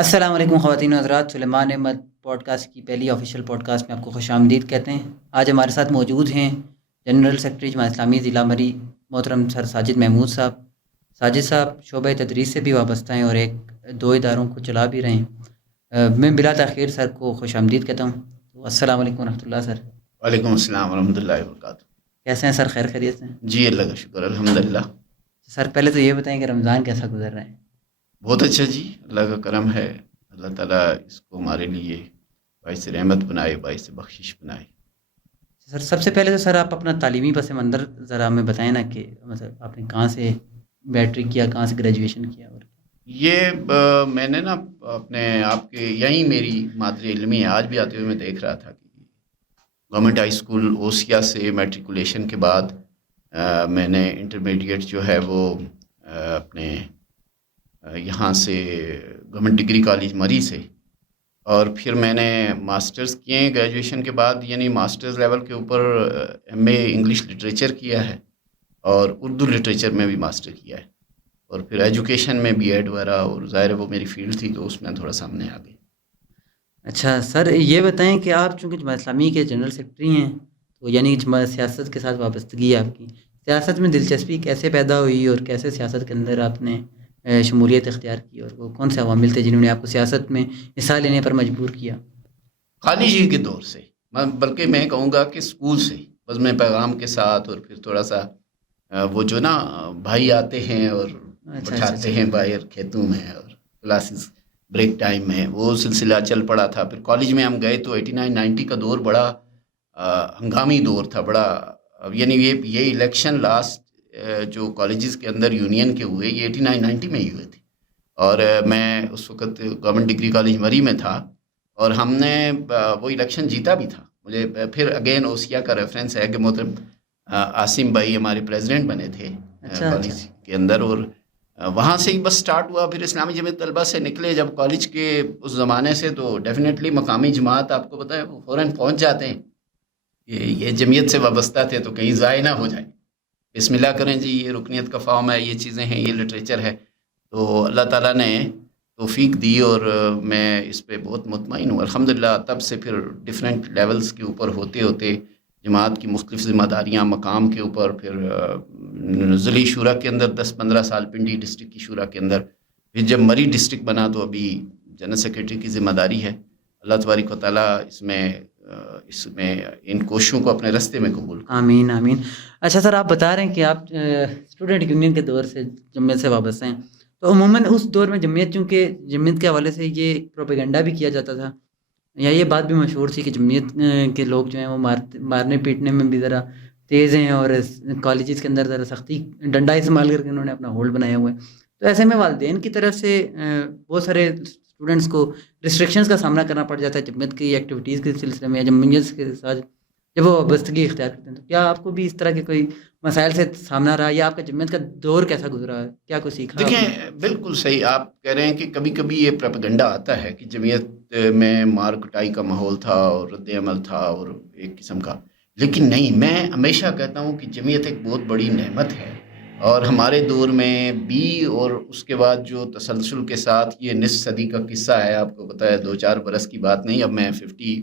السلام علیکم خواتین و حضرات، سلیمان احمد پوڈ کاسٹ کی پہلی آفیشیل پوڈ کاسٹ میں آپ کو خوش آمدید کہتے ہیں۔ آج ہمارے ساتھ موجود ہیں جنرل سیکرٹری جماعت اسلامی ضلع مری محترم سر ساجد محمود صاحب۔ ساجد صاحب شعبہ تدریس سے بھی وابستہ ہیں اور دو اداروں کو چلا بھی رہے ہیں۔ میں بلا تاخیر سر کو خوش آمدید کہتا ہوں۔ تو السلام علیکم ورحمۃ اللہ سر۔ وعلیکم السلام ورحمۃ اللہ وبرکاتہ۔ کیسے ہیں سر؟ خیر خیریت سے ہیں؟ جی اللہ کا شکر الحمدللہ۔ سر پہلے تو یہ بتائیں کہ رمضان کیسا گزر رہا ہے؟ بہت اچھا جی، اللہ کا کرم ہے، اللہ تعالیٰ اس کو ہمارے لیے باعث رحمت بنائے، باعث بخشش بنائے۔ سر سب سے پہلے تو سر آپ اپنا تعلیمی پس منظر ذرا ہمیں بتائیں نا کہ مطلب آپ نے کہاں سے میٹرک کیا، کہاں سے گریجویشن کیا؟ اور میں نے نا اپنے آپ کے یہیں میری مادری علمی ہے، آج بھی آتے ہوئے میں دیکھ رہا تھا کہ گورنمنٹ ہائی اسکول اوسیا سے میٹریکولیشن کے بعد میں نے انٹرمیڈیٹ جو ہے وہ اپنے یہاں سے گورنمنٹ ڈگری کالج مری سے، اور پھر میں نے ماسٹرز کیے گریجویشن کے بعد، یعنی ماسٹرز لیول کے اوپر ایم اے انگلش لٹریچر کیا ہے اور اردو لٹریچر میں بھی ماسٹر کیا ہے، اور پھر ایجوکیشن میں بی ایڈ وغیرہ، اور ظاہر ہے وہ میری فیلڈ تھی تو اس میں تھوڑا سامنے آ گئی۔ اچھا سر، یہ بتائیں کہ آپ چونکہ جماعت اسلامی کے جنرل سیکرٹری ہیں، تو یعنی جماعت سیاست کے ساتھ وابستگی ہے آپ کی، سیاست میں دلچسپی کیسے پیدا ہوئی اور کیسے سیاست کے اندر آپ نے شمولیت اختیار کی، اور وہ کون سے عوامل تھے جنہوں نے آپ کو سیاست میں حصہ لینے پر مجبور کیا؟ خالد جی کے دور سے، بلکہ میں کہوں گا کہ اسکول سے بزم پیغام کے ساتھ، اور پھر تھوڑا سا وہ جو نا بھائی آتے ہیں اور بٹھاتے ہیں باہر کھیتوں میں، اور کلاسز بریک ٹائم میں وہ سلسلہ چل پڑا تھا۔ پھر کالج میں ہم گئے تو 89-90 کا دور بڑا ہنگامی دور تھا، بڑا یعنی یہ الیکشن لاسٹ جو کالجز کے اندر یونین کے ہوئے یہ 89-90 میں ہی ہوئے تھے، اور میں اس وقت گورنمنٹ ڈگری کالج مری میں تھا، اور ہم نے وہ الیکشن جیتا بھی تھا۔ مجھے پھر اگین اوسیا کا ریفرنس ہے کہ محترم عاصم بھائی ہمارے پریزیڈنٹ بنے تھے کالج کے اندر، اور وہاں سے ہی بس سٹارٹ ہوا۔ پھر اسلامی جمعیت طلبہ سے نکلے جب کالج کے اس زمانے سے، تو ڈیفینیٹلی مقامی جماعت آپ کو پتہ ہے وہ فوراً پہنچ جاتے ہیں، یہ جمعیت سے وابستہ تھے تو کہیں ضائع نہ ہو جائے، بسم اللہ کریں جی، یہ رکنیت کا فارم ہے، یہ چیزیں ہیں، یہ لٹریچر ہے۔ تو اللہ تعالیٰ نے توفیق دی اور میں اس پہ بہت مطمئن ہوں الحمدللہ۔ تب سے پھر ڈفرینٹ لیولز کے اوپر ہوتے ہوتے جماعت کی مختلف ذمہ داریاں مقام کے اوپر، پھر ضلعی شورا کے اندر 10-15 سال، پنڈی ڈسٹرکٹ کی شورا کے اندر، پھر جب مری ڈسٹرکٹ بنا تو ابھی جنرل سیکرٹری کی ذمہ داری ہے۔ اللہ تبارک و تعالیٰ اس میں ان کوششوں کو اپنے رستے میں قبول کرے۔ آمین آمین۔ اچھا سر، آپ بتا رہے ہیں کہ آپ اسٹوڈنٹ یونین کے دور سے جمعیت سے وابستہ ہیں، تو عموماً اس دور میں جمعیت، چونکہ جمعیت کے حوالے سے یہ پروپیگنڈا بھی کیا جاتا تھا، یا یہ بات بھی مشہور تھی کہ جمعیت کے لوگ جو ہیں وہ مارنے پیٹنے میں بھی ذرا تیز ہیں، اور کالجز کے اندر ذرا سختی ڈنڈا استعمال کر کے انہوں نے اپنا ہولڈ بنایا ہوا ہے۔ تو ایسے میں والدین کی طرف سے بہت سارے اسٹوڈنٹس کو ریسٹرکشنز کا سامنا کرنا پڑ جاتا ہے جمعیت کی ایکٹیویٹیز کے سلسلے میں، یا جمعیت کے ساتھ جب وہ وابستگی اختیار کرتے ہیں۔ تو کیا آپ کو بھی اس طرح کے کوئی مسائل سے سامنا رہا، یا آپ کا جمعیت کا دور کیسا گزرا ہے؟ کیا کچھ سیکھا؟ دیکھیں بالکل صحیح آپ کہہ رہے ہیں کہ کبھی کبھی یہ پروپیگنڈا آتا ہے کہ جمعیت میں مار کٹائی کا ماحول تھا اور رد عمل تھا اور ایک قسم کا، لیکن نہیں، میں ہمیشہ کہتا ہوں کہ جمعیت ایک بہت بڑی نعمت ہے، اور ہمارے دور میں بھی، اور اس کے بعد جو تسلسل کے ساتھ یہ نصف صدی کا قصہ ہے، آپ کو پتہ ہے 2-4 برس کی بات نہیں، اب میں 50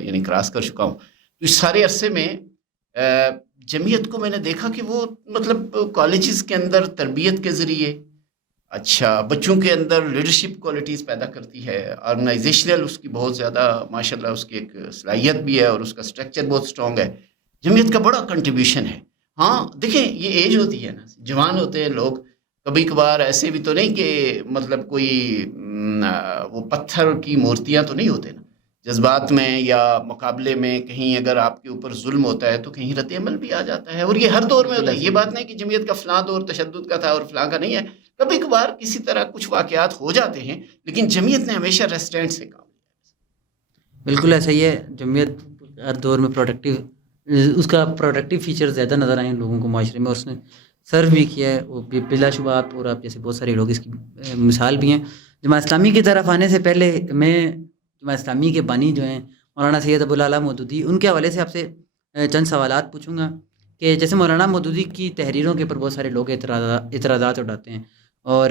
یعنی کراس کر چکا ہوں۔ تو اس سارے عرصے میں جمعیت کو میں نے دیکھا کہ وہ مطلب کالجز کے اندر تربیت کے ذریعے، اچھا بچوں کے اندر لیڈرشپ کوالٹیز پیدا کرتی ہے، آرگنائزیشنل اس کی بہت زیادہ ماشاءاللہ اس کی ایک صلاحیت بھی ہے، اور اس کا سٹرکچر بہت سٹرونگ ہے۔ جمعیت کا بڑا کنٹریبیوشن ہے۔ ہاں دیکھیں یہ ایج ہوتی ہے نا، جوان ہوتے ہیں لوگ، کبھی کبھار ایسے بھی تو نہیں کہ مطلب کوئی وہ پتھر کی مورتیاں تو نہیں ہوتے نا، جذبات میں یا مقابلے میں کہیں اگر آپ کے اوپر ظلم ہوتا ہے تو کہیں رد عمل بھی آ جاتا ہے، اور یہ ہر دور میں ہوتا ہے۔ یہ بات نہیں کہ جمعیت کا فلاں دور تشدد کا تھا اور فلاں کا نہیں ہے، کبھی کبھار کسی طرح کچھ واقعات ہو جاتے ہیں، لیکن جمعیت نے ہمیشہ ریسٹرینٹ سے کام لیا۔ بالکل ایسا ہی ہے، جمعیت ہر دور میں اس کا پروڈکٹیو فیچر زیادہ نظر آئے ہیں لوگوں کو معاشرے میں، اس نے سرو بھی کیا ہے، وہ بلا شبہ آپ اور آپ جیسے بہت سارے لوگ اس کی مثال بھی ہیں۔ جماعت اسلامی کی طرف آنے سے پہلے میں جماعت اسلامی کے بانی جو ہیں مولانا سید ابو الاعلیٰ مودودی، ان کے حوالے سے آپ سے چند سوالات پوچھوں گا کہ جیسے مولانا مودودی کی تحریروں کے اوپر بہت سارے لوگ اعتراضات اٹھاتے ہیں، اور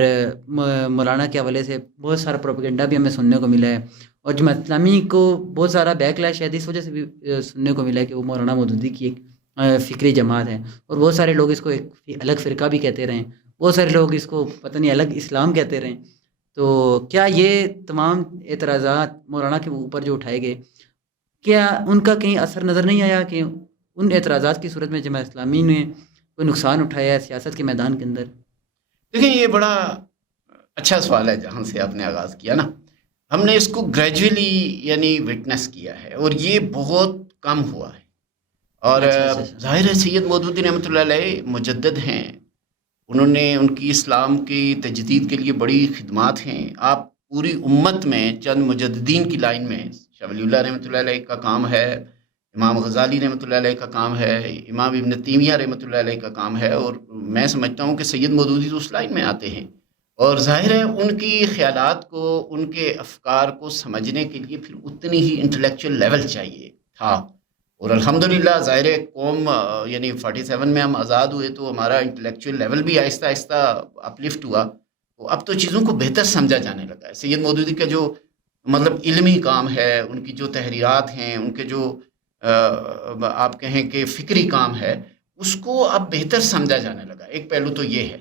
مولانا کے حوالے سے بہت سارا پروپیگنڈا بھی ہمیں سننے کو ملا ہے، اور جماعت اسلامی کو بہت سارا بیک لیش ہے اس وجہ سے بھی سننے کو ملا ہے کہ وہ مولانا مودودی کی ایک فکری جماعت ہے، اور بہت سارے لوگ اس کو ایک الگ فرقہ بھی کہتے رہے ہیں، بہت سارے لوگ اس کو پتہ نہیں الگ اسلام کہتے رہے ہیں۔ تو کیا یہ تمام اعتراضات مولانا کے اوپر جو اٹھائے گئے، کیا ان کا کہیں اثر نظر نہیں آیا کہ ان اعتراضات کی صورت میں جماعت اسلامی نے کوئی نقصان اٹھایا ہے سیاست کے میدان کے اندر؟ دیکھیں یہ بڑا اچھا سوال ہے جہاں سے آپ نے آغاز کیا نا، ہم نے اس کو گریجولی یعنی وٹنس کیا ہے اور یہ بہت کم ہوا ہے، اور اچھا اچھا اچھا ظاہر ہے سید مودودی رحمۃ اللہ علیہ مجدد ہیں، انہوں نے ان کی اسلام کی تجدید کے لیے بڑی خدمات ہیں۔ آپ پوری امت میں چند مجددین کی لائن میں شاہ ولی اللہ رحمۃ اللہ علیہ کا کام ہے، امام غزالی رحمۃ اللہ علیہ کا کام ہے، امام ابن تیمیہ رحمۃ اللہ علیہ کا کام ہے، اور میں سمجھتا ہوں کہ سید مودودی تو اس لائن میں آتے ہیں، اور ظاہر ہے ان کی خیالات کو، ان کے افکار کو سمجھنے کے لیے پھر اتنی ہی انٹلیکچوئل لیول چاہیے تھا، اور الحمدللہ ظاہر ہے قوم یعنی 47 میں ہم آزاد ہوئے تو ہمارا انٹلیکچوئل لیول بھی آہستہ آہستہ اپلفٹ ہوا، تو اب تو چیزوں کو بہتر سمجھا جانے لگا ہے۔ سید مودودی کا جو مطلب علمی کام ہے، ان کی جو تحریرات ہیں، ان کے جو آپ کہیں کہ فکری کام ہے، اس کو اب بہتر سمجھا جانے لگا، ایک پہلو تو یہ ہے،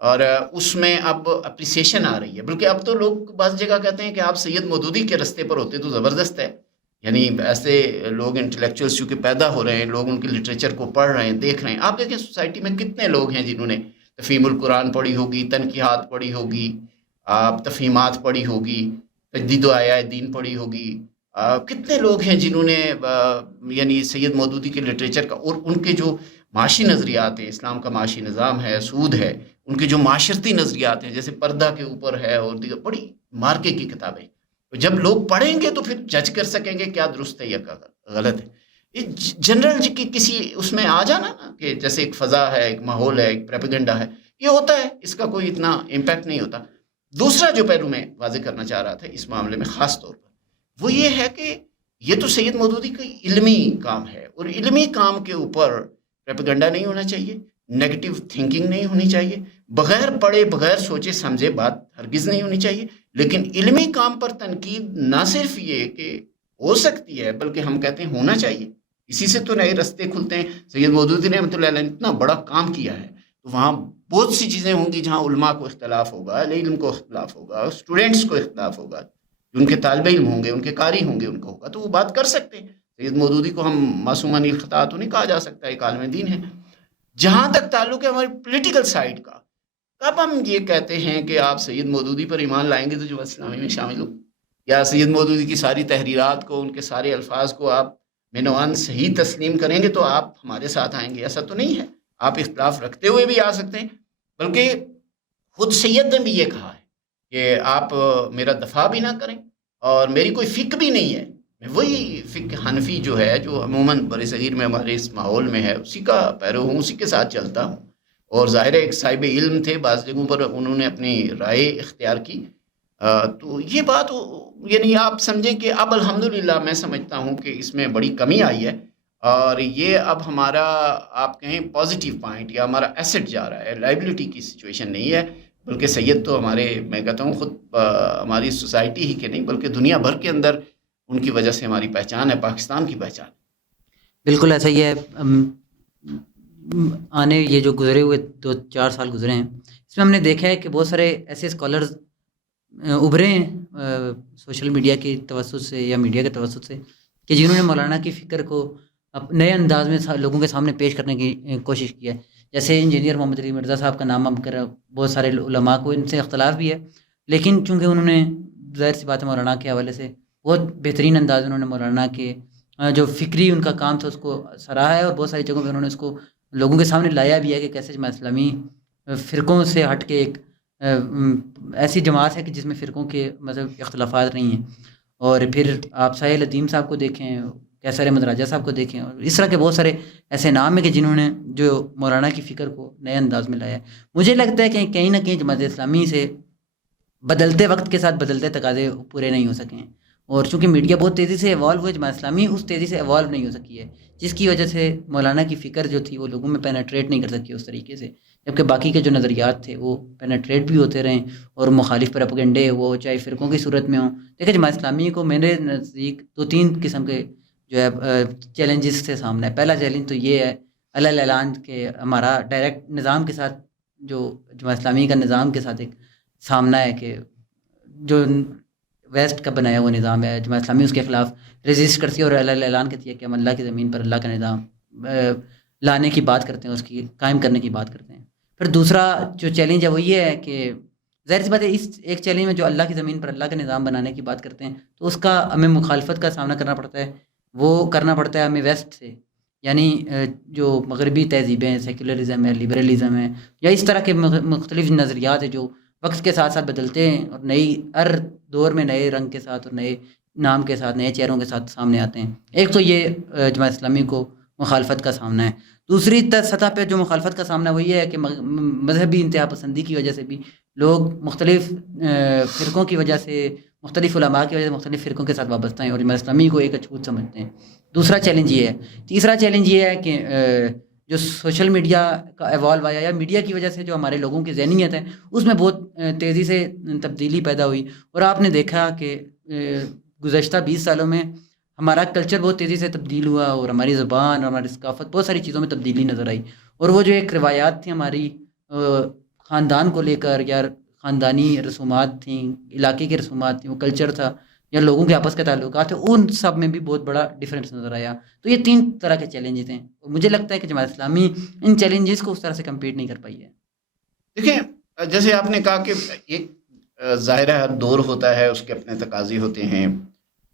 اور اس میں اب اپریسیشن آ رہی ہے، بلکہ اب تو لوگ بعض جگہ کہتے ہیں کہ آپ سید مودودی کے رستے پر ہوتے تو زبردست ہے، یعنی ایسے لوگ انٹلیکچوئلس چونکہ پیدا ہو رہے ہیں، لوگ ان کے لٹریچر کو پڑھ رہے ہیں، دیکھ رہے ہیں۔ آپ دیکھیں سوسائٹی میں کتنے لوگ ہیں جنہوں نے تفہیم القرآن پڑھی ہوگی، تنقیحات پڑھی ہوگی، آپ تفہیمات پڑھی ہوگی، تجدید و احیاء دین پڑھی ہوگی، کتنے لوگ ہیں جنہوں نے یعنی سید مودودی کے لٹریچر کا اور ان کے جو معاشی نظریات ہیں، اسلام کا معاشی نظام ہے، سود ہے، ان کے جو معاشرتی نظریات ہیں جیسے پردہ کے اوپر ہے، اور دیگر بڑی مارکے کی کتابیں، جب لوگ پڑھیں گے تو پھر جج کر سکیں گے کیا درست ہے یا کیا غلط ہے۔ یہ جنرل کی کسی اس میں آ جانا نا کہ جیسے ایک فضا ہے، ایک ماحول ہے، ایک پروپیگنڈا ہے، یہ ہوتا ہے، اس کا کوئی اتنا امپیکٹ نہیں ہوتا۔ دوسرا جو پہلو میں واضح کرنا چاہ رہا تھا اس معاملے میں خاص طور پر، وہ یہ ہے کہ یہ تو سید مودودی کا علمی کام ہے، اور علمی کام کے اوپر پروپیگنڈا نہیں ہونا چاہیے، نیگیٹو تھنکنگ نہیں ہونی چاہیے، بغیر پڑھے بغیر سوچے سمجھے بات ہرگز نہیں ہونی چاہیے، لیکن علمی کام پر تنقید نہ صرف یہ کہ ہو سکتی ہے بلکہ ہم کہتے ہیں ہونا چاہیے، اسی سے تو نئے رستے کھلتے ہیں۔ سید مودودی رحمۃ اللہ علیہ نے اتنا بڑا کام کیا ہے، تو وہاں بہت سی چیزیں ہوں گی جہاں علماء کو اختلاف ہوگا، اہل علم کو اختلاف ہوگا، اسٹوڈنٹس کو اختلاف ہوگا، ان کے طالب علم ہوں گے، ان کے قاری ہوں گے، ان کو ہوگا تو وہ بات کر سکتے ہیں۔ سید مودودی کو ہم معصوم عن الخطا تو نہیں کہا جا سکتا، ایک عالم دین ہے۔ جہاں تک تعلق ہے ہماری پولیٹیکل سائڈ کا، اب ہم یہ کہتے ہیں کہ آپ سید مودودی پر ایمان لائیں گے تو جو اسلامی میں شامل ہو، یا سید مودودی کی ساری تحریرات کو، ان کے سارے الفاظ کو آپ مینوان صحیح تسلیم کریں گے تو آپ ہمارے ساتھ آئیں گے، ایسا تو نہیں ہے۔ آپ اختلاف رکھتے ہوئے بھی آ سکتے ہیں، بلکہ خود سید نے بھی یہ کہا ہے کہ آپ میرا دفاع بھی نہ کریں، اور میری کوئی فکر بھی نہیں ہے، میں وہی فقہ حنفی جو ہے جو عموماً برصغیر میں ہمارے اس ماحول میں ہے اسی کا پیرو ہوں، اسی کے ساتھ چلتا ہوں، اور ظاہر ہے ایک صاحب علم تھے، بعض جگہوں پر انہوں نے اپنی رائے اختیار کی، تو یہ بات یعنی آپ سمجھیں کہ اب الحمدللہ میں سمجھتا ہوں کہ اس میں بڑی کمی آئی ہے، اور یہ اب ہمارا آپ کہیں پازیٹیو پوائنٹ یا ہمارا ایسٹ جا رہا ہے، لائبلٹی کی سچویشن نہیں ہے، بلکہ سید تو ہمارے میں کہتا ہوں خود ہماری سوسائٹی ہی کے نہیں بلکہ دنیا بھر کے اندر ان کی وجہ سے ہماری پہچان ہے، پاکستان کی پہچان۔ بالکل ایسا ہی ہے۔ آنے یہ جو گزرے ہوئے 2-4 سال گزرے ہیں، اس میں ہم نے دیکھا ہے کہ بہت سارے ایسے اسکالرز ابھرے ہیں سوشل میڈیا کے توسط سے یا میڈیا کے توسط سے، کہ جنہوں نے مولانا کی فکر کو نئے انداز میں لوگوں کے سامنے پیش کرنے کی کوشش کی ہے، جیسے انجینئر محمد علی مرزا صاحب کا نام ہم کر بہت سارے علماء کو ان سے اختلاف بھی ہے، لیکن چونکہ انہوں نے ظاہر سی بات ہے مولانا کے حوالے سے بہت بہترین انداز میں انہوں نے مولانا کے جو فکری ان کا کام تھا اس کو سراہا ہے، اور بہت ساری جگہوں پہ انہوں نے اس کو لوگوں کے سامنے لایا بھی ہے کہ کیسے جماعت اسلامی فرقوں سے ہٹ کے ایک ایسی جماعت ہے کہ جس میں فرقوں کے مطلب اختلافات نہیں ہیں۔ اور پھر آپ ساحل الدین صاحب کو دیکھیں، کیسر احمد راجہ صاحب کو دیکھیں، اور اس طرح کے بہت سارے ایسے نام ہیں کہ جنہوں نے جو مولانا کی فکر کو نئے انداز میں لایا ہے۔ مجھے لگتا ہے کہ کہیں نہ کہیں جماعت اسلامی سے بدلتے وقت کے ساتھ بدلتے تقاضے پورے نہیں ہو سکے ہیں، اور چونکہ میڈیا بہت تیزی سے ایوالو ہوئے، جماعت اسلامی اس تیزی سے ایوالو نہیں ہو سکی ہے، جس کی وجہ سے مولانا کی فکر جو تھی وہ لوگوں میں پینیٹریٹ نہیں کر سکی اس طریقے سے جبکہ باقی کے جو نظریات تھے وہ پینیٹریٹ بھی ہوتے رہیں اور مخالف پروپیگنڈے وہ چاہے فرقوں کی صورت میں ہوں. دیکھیں جماعت اسلامی کو میرے نزدیک 2-3 قسم کے جو ہے چیلنجز سے سامنا ہے. پہلا چیلنج تو یہ ہے علیہ اعلان کہ ہمارا ڈائریکٹ نظام کے ساتھ جو جماعت اسلامی کا نظام کے ساتھ ایک سامنا ہے کہ جو ویسٹ کا بنایا ہوا نظام ہے جماعت اسلامی اس کے خلاف ریزسٹ کرتی ہے اور علیہ اعلان کرتی ہے کہ ہم اللہ کی زمین پر اللہ کا نظام لانے کی بات کرتے ہیں, اس کی قائم کرنے کی بات کرتے ہیں. پھر دوسرا جو چیلنج ہے وہ یہ ہے کہ ظاہر سی بات ہے اس ایک چیلنج میں جو اللہ کی زمین پر اللہ کا نظام بنانے کی بات کرتے ہیں تو اس کا ہمیں مخالفت کا سامنا کرنا پڑتا ہے. وہ کرنا پڑتا ہے ہمیں ویسٹ سے, یعنی جو مغربی تہذیبیں ہیں, سیکولرزم ہے, لبرلزم ہے, یا اس طرح کے مختلف نظریات ہیں جو وقت کے ساتھ ساتھ بدلتے ہیں اور نئی ہر دور میں نئے رنگ کے ساتھ اور نئے نام کے ساتھ نئے چہروں کے ساتھ سامنے آتے ہیں. ایک تو یہ جماعت اسلامی کو مخالفت کا سامنا ہے. دوسری سطح پہ جو مخالفت کا سامنا وہ یہ ہے کہ مذہبی انتہا پسندی کی وجہ سے بھی لوگ مختلف فرقوں کی وجہ سے, مختلف علماء کی وجہ سے مختلف فرقوں کے ساتھ وابستہ ہیں اور جماعت اسلامی کو ایک اچھوت سمجھتے ہیں. دوسرا چیلنج یہ ہے. تیسرا چیلنج یہ ہے کہ جو سوشل میڈیا کا ایوالو آیا یا میڈیا کی وجہ سے جو ہمارے لوگوں کی ذہنیت ہے اس میں بہت تیزی سے تبدیلی پیدا ہوئی, اور آپ نے دیکھا کہ گزشتہ 20 سالوں میں ہمارا کلچر بہت تیزی سے تبدیل ہوا اور ہماری زبان اور ہماری ثقافت بہت ساری چیزوں میں تبدیلی نظر آئی. اور وہ جو ایک روایات تھیں ہماری خاندان کو لے کر یا خاندانی رسومات تھیں, علاقے کی رسومات تھیں, وہ کلچر تھا یا لوگوں کے آپس کے تعلقات ہیں, ان سب میں بھی بہت بڑا ڈفرینس نظر آیا. تو یہ 3 طرح کے چیلنجز ہیں. مجھے لگتا ہے کہ جماعت اسلامی ان چیلنجز کو اس طرح سے کمپیٹ نہیں کر پائی ہے. دیکھیں جیسے آپ نے کہا کہ ایک ظاہر ہر دور ہوتا ہے, اس کے اپنے تقاضے ہوتے ہیں.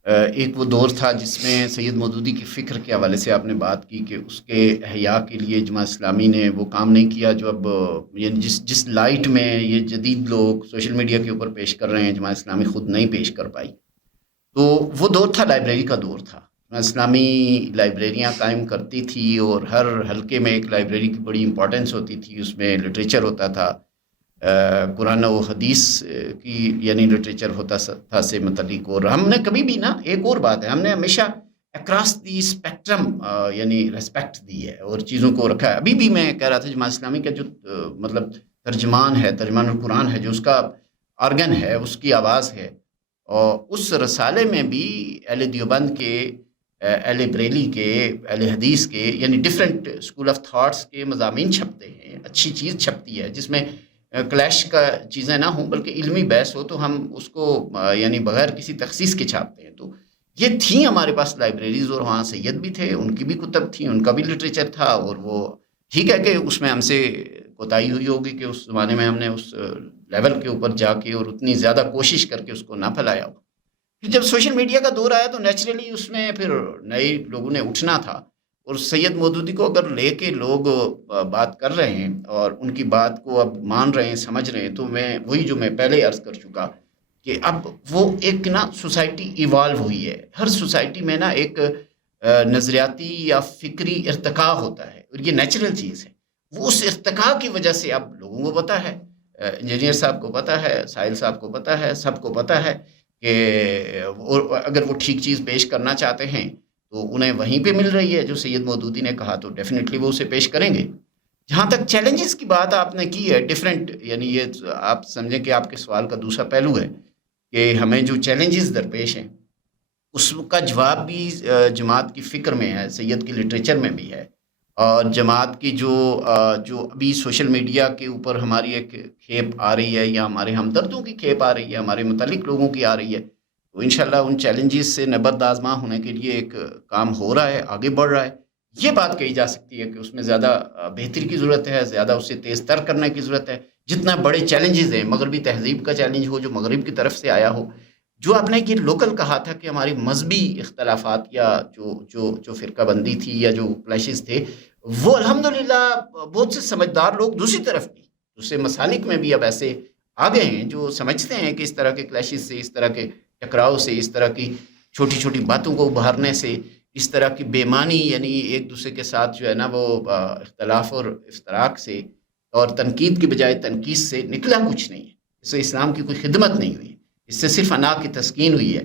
ایک وہ دور تھا جس میں سید مودودی کی فکر کے حوالے سے آپ نے بات کی کہ اس کے احیاء کے لیے جماعت اسلامی نے وہ کام نہیں کیا جو اب یعنی جس لائٹ میں یہ جدید لوگ سوشل میڈیا کے اوپر پیش کر رہے ہیں, جماعت اسلامی خود نہیں پیش کر پائی. تو وہ دور تھا لائبریری کا دور تھا. جماعت اسلامی لائبریریاں قائم کرتی تھی اور ہر حلقے میں ایک لائبریری کی بڑی امپورٹنس ہوتی تھی. اس میں لٹریچر ہوتا تھا, قرآن و حدیث کی یعنی لٹریچر ہوتا تھا سے متعلق. اور ہم نے کبھی بھی نا, ایک اور بات ہے, ہم نے ہمیشہ اکراس دی اسپیکٹرم یعنی ریسپیکٹ دی ہے اور چیزوں کو رکھا ہے. ابھی بھی میں کہہ رہا تھا جماعت اسلامی کا جو مطلب ترجمان ہے, ترجمان القرآن ہے, جو اس کا آرگن ہے, اس کی آواز ہے, اور اس رسالے میں بھی اہل دیوبند کے, اہل بریلی کے, اہل حدیث کے, یعنی ڈفرینٹ اسکول آف تھاٹس کے مضامین چھپتے ہیں. اچھی چیز چھپتی ہے جس میں کلیش کا چیزیں نہ ہوں بلکہ علمی بحث ہو, تو ہم اس کو یعنی بغیر کسی تخصیص کے چھاپتے ہیں. تو یہ تھیں ہمارے پاس لائبریریز, اور وہاں سید بھی تھے, ان کی بھی کتب تھیں, ان کا بھی لٹریچر تھا. اور وہ ٹھیک ہے کہ اس میں ہم سے کوتاہی ہوئی ہوگی کہ اس زمانے میں ہم نے اس لیول کے اوپر جا کے اور اتنی زیادہ کوشش کر کے اس کو نہ پھیلایا ہو. پھر جب سوشل میڈیا کا دور آیا تو نیچرلی اس میں پھر نئے لوگوں نے اٹھنا تھا, اور سید مودودی کو اگر لے کے لوگ بات کر رہے ہیں اور ان کی بات کو اب مان رہے ہیں, سمجھ رہے ہیں, تو میں وہی جو میں پہلے عرض کر چکا کہ اب وہ ایک نا سوسائٹی ایوالو ہوئی ہے. ہر سوسائٹی میں نا ایک نظریاتی یا فکری ارتقاء ہوتا ہے, اور یہ نیچرل چیز ہے. وہ اس ارتقاء کی وجہ سے اب لوگوں کو پتہ ہے, انجینئر صاحب کو پتہ ہے, ساحل صاحب کو پتہ ہے, سب کو پتہ ہے کہ اگر وہ ٹھیک چیز پیش کرنا چاہتے ہیں تو انہیں وہیں پہ مل رہی ہے. جو سید مودودی نے کہا تو ڈیفینیٹلی وہ اسے پیش کریں گے. جہاں تک چیلنجز کی بات آپ نے کی ہے ڈیفرنٹ, یعنی یہ آپ سمجھیں کہ آپ کے سوال کا دوسرا پہلو ہے کہ ہمیں جو چیلنجز درپیش ہیں اس کا جواب بھی جماعت کی فکر میں ہے, سید کی لٹریچر میں بھی ہے, اور جماعت کی جو ابھی سوشل میڈیا کے اوپر ہماری ایک کھیپ آ رہی ہے, یا ہمارے ہمدردوں کی کھیپ آ رہی ہے, ہمارے متعلق لوگوں کی آ رہی ہے, تو انشاءاللہ ان چیلنجز سے نبرد آزما ہونے کے لیے ایک کام ہو رہا ہے, آگے بڑھ رہا ہے. یہ بات کہی جا سکتی ہے کہ اس میں زیادہ بہتری کی ضرورت ہے, زیادہ اسے تیز تر کرنے کی ضرورت ہے. جتنا بڑے چیلنجز ہیں, مغربی تہذیب کا چیلنج ہو جو مغرب کی طرف سے آیا ہو, جو آپ نے یہ لوکل کہا تھا کہ ہماری مذہبی اختلافات یا جو فرقہ بندی تھی یا جو کلیشز تھے, وہ الحمدللہ بہت سے سمجھدار لوگ دوسری طرف بھی, دوسرے مسالک میں بھی اب ایسے آ گئے ہیں جو سمجھتے ہیں کہ اس طرح کے کلیشز سے, اس طرح کے ٹکراؤ سے, اس طرح کی چھوٹی چھوٹی باتوں کو ابھارنے سے, اس طرح کی بےمانی یعنی ایک دوسرے کے ساتھ جو ہے نا وہ اختلاف اور افتراق سے اور تنقید کی بجائے تنقید سے نکلا کچھ نہیں ہے. اس سے اسلام کی کوئی خدمت نہیں ہوئی, اس سے صرف انا کی تسکین ہوئی ہے,